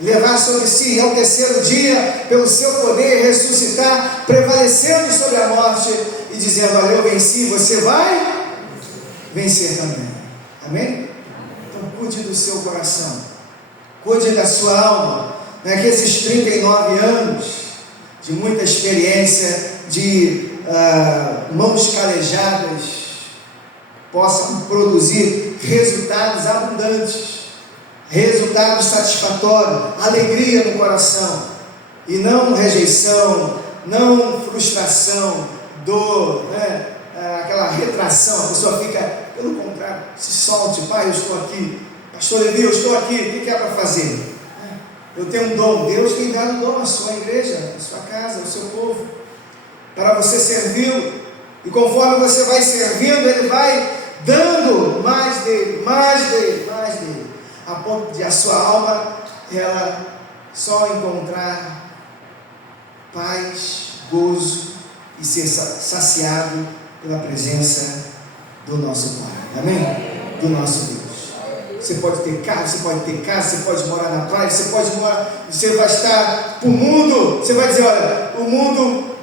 levar sobre si, ao terceiro dia, pelo seu poder, ressuscitar, prevalecendo sobre a morte e dizendo: olha, eu venci, você vai vencer também. Amém? Então cuide do seu coração, cuide da sua alma, né? Que esses 39 anos de muita experiência, de mãos calejadas, possam produzir resultados abundantes, resultados satisfatórios, alegria no coração, e não rejeição, não frustração, dor, né? Aquela retração. A pessoa fica, pelo contrário, se solte: pai, eu estou aqui, pastor Levi, eu estou aqui, o que é para fazer? Eu tenho um dom, Deus tem dado dom à sua igreja, à sua casa, ao seu povo, para você servi-lo, e conforme você vai servindo, Ele vai dando mais dele, mais dele, mais dele, a ponto de a sua alma, ela só encontrar paz, gozo e ser saciado pela presença do nosso Pai, amém? Do nosso Deus. Você pode ter carro, você pode ter casa, você pode morar na praia, você vai estar para o mundo, você vai dizer: olha, o mundo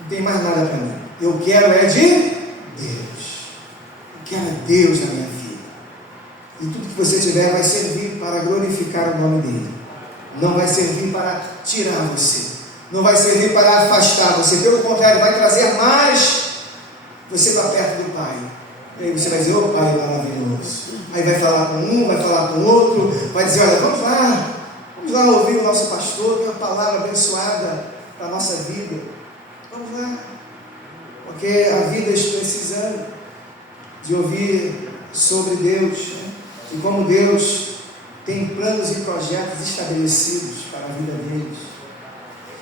não tem mais nada para mim, eu quero é de Deus, eu quero é Deus na minha vida, e tudo que você tiver vai servir para glorificar o nome dEle, não vai servir para tirar você, não vai servir para afastar você, pelo contrário, vai trazer mais você para perto do Pai. E aí você vai dizer: ô Pai maravilhoso. Aí vai falar com um, vai falar com o outro, vai dizer: olha, vamos lá ouvir o nosso pastor, tem uma palavra abençoada para a nossa vida, vamos lá, porque a vida está precisando de ouvir sobre Deus, né? E como Deus tem planos e projetos estabelecidos para a vida deles,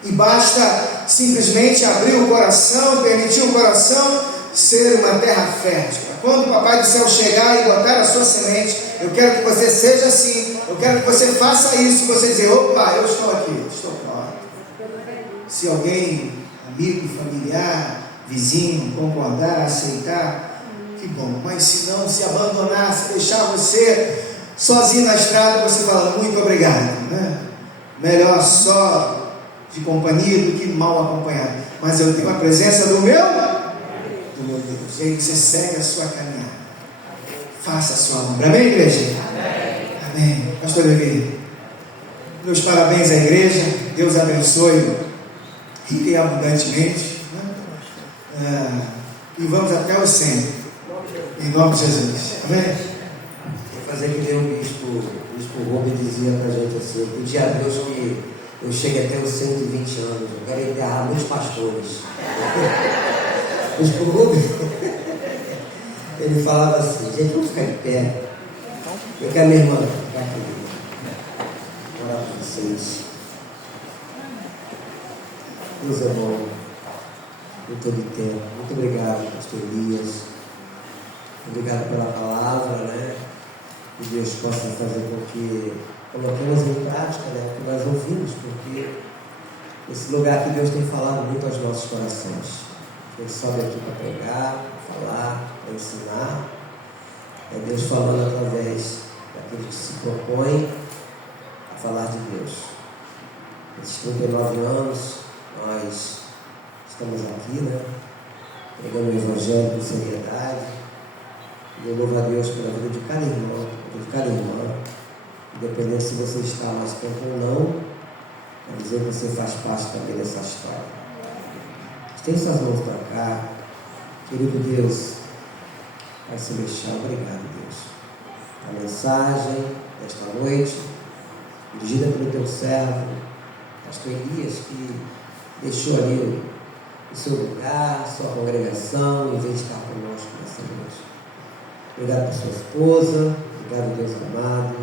e basta simplesmente abrir o coração, permitir o coração ser uma terra fértil. Quando o Papai do Céu chegar e botar a sua semente, eu quero que você seja assim, eu quero que você faça isso, você dizer: opa, eu estou aqui, estou pronto. Se alguém, amigo, familiar, vizinho, concordar, aceitar, que bom. Mas se não, se abandonar, se deixar você sozinho na estrada, você fala: muito obrigado, né? Melhor só de companhia do que mal acompanhado, mas eu tenho a presença do meu Deus. E aí você segue a sua caminhada, faça a sua obra. Amém, igreja? Amém. Amém. Pastor Levi, meus parabéns à igreja, Deus abençoe rica e abundantemente, né? E vamos até o 100, em nome de Jesus. Amém. Vou fazer que nem o bispo Rubem dizia para a gente assim: pedir a Deus que eu chegue até os 120 anos, eu quero enterrar muitos pastores. O bispo Rubem, ele falava assim: gente, vamos ficar de pé, eu quero a minha irmã ficar aqui, orar por vocês. Deus é bom, em todo tempo. Muito obrigado, pastor Elias, obrigado pela palavra, né? Que Deus possa fazer com que coloquemos em prática, né, o que nós ouvimos, porque esse lugar que Deus tem falado muito aos nossos corações. Ele sobe aqui para pregar, para falar, para ensinar. É Deus falando através daqueles que se propõem a falar de Deus. Esses 39 anos, nós estamos aqui, né, pregando o Evangelho com seriedade. E eu louvo a Deus pela vida de cada irmão, de cada irmã, independente se você está mais tempo ou não, quer dizer que você faz parte também dessa história. Estende suas mãos para cá, querido Deus, Pai Celestial, obrigado, Deus. A mensagem desta noite, dirigida pelo teu servo, pastor Elias, que deixou ali o seu lugar, sua congregação, e veio estar conosco nessa noite. Obrigado por sua esposa, obrigado, Deus amado,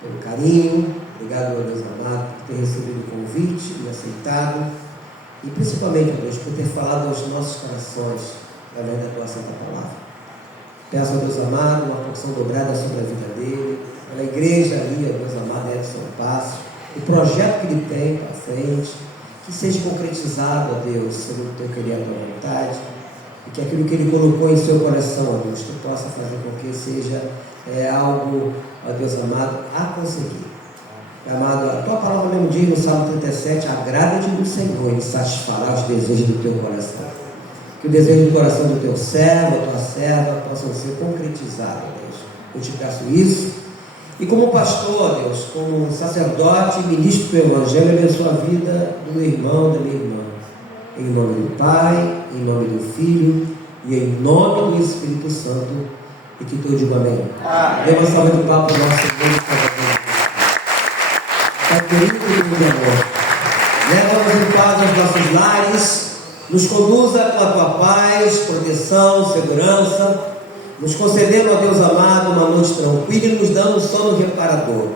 pelo carinho, obrigado Obrigado, meu Deus amado, por ter recebido o convite e aceitado. E principalmente, Deus, por ter falado aos nossos corações através da tua santa palavra. Peço, Deus amado, uma porção dobrada sobre a vida dele, pela igreja ali, Deus amado, Edson Passo, o projeto que ele tem para frente, que seja concretizado, Deus, segundo o teu querer e a tua vontade, e que aquilo que ele colocou em seu coração, Deus, tu possa fazer com que seja algo, Deus amado, a conseguir. Amado, a tua palavra mesmo diz no Salmo 37, agrada-te do Senhor e satisfará os desejos do teu coração. Que o desejo do coração do teu servo, da tua serva, possam ser concretizados, Deus. Eu te peço isso. E como pastor, Deus, como sacerdote e ministro do Evangelho, abençoa a vida do meu irmão, da minha irmã. Em nome do Pai, em nome do Filho e em nome do Espírito Santo. E que tu diga amém. Dê uma salva de palmas ao nosso Deus. Pai querido e de amor, leva-nos em paz aos nossos lares, nos conduza com a tua paz, proteção, segurança, nos concedendo, ó Deus amado, uma noite tranquila e nos dando um sono reparador.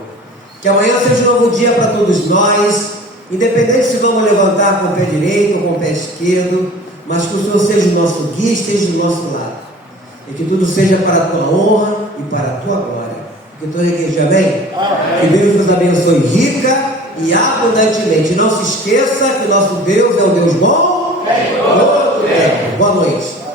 Que amanhã seja um novo dia para todos nós, independente se vamos levantar com o pé direito ou com o pé esquerdo, mas que o Senhor seja o nosso guia, esteja do nosso lado, e que tudo seja para a tua honra e para a tua glória. Que toda a igreja, amém? Que Deus nos abençoe rica e abundantemente. Não se esqueça que o nosso Deus é um Deus bom. Boa noite.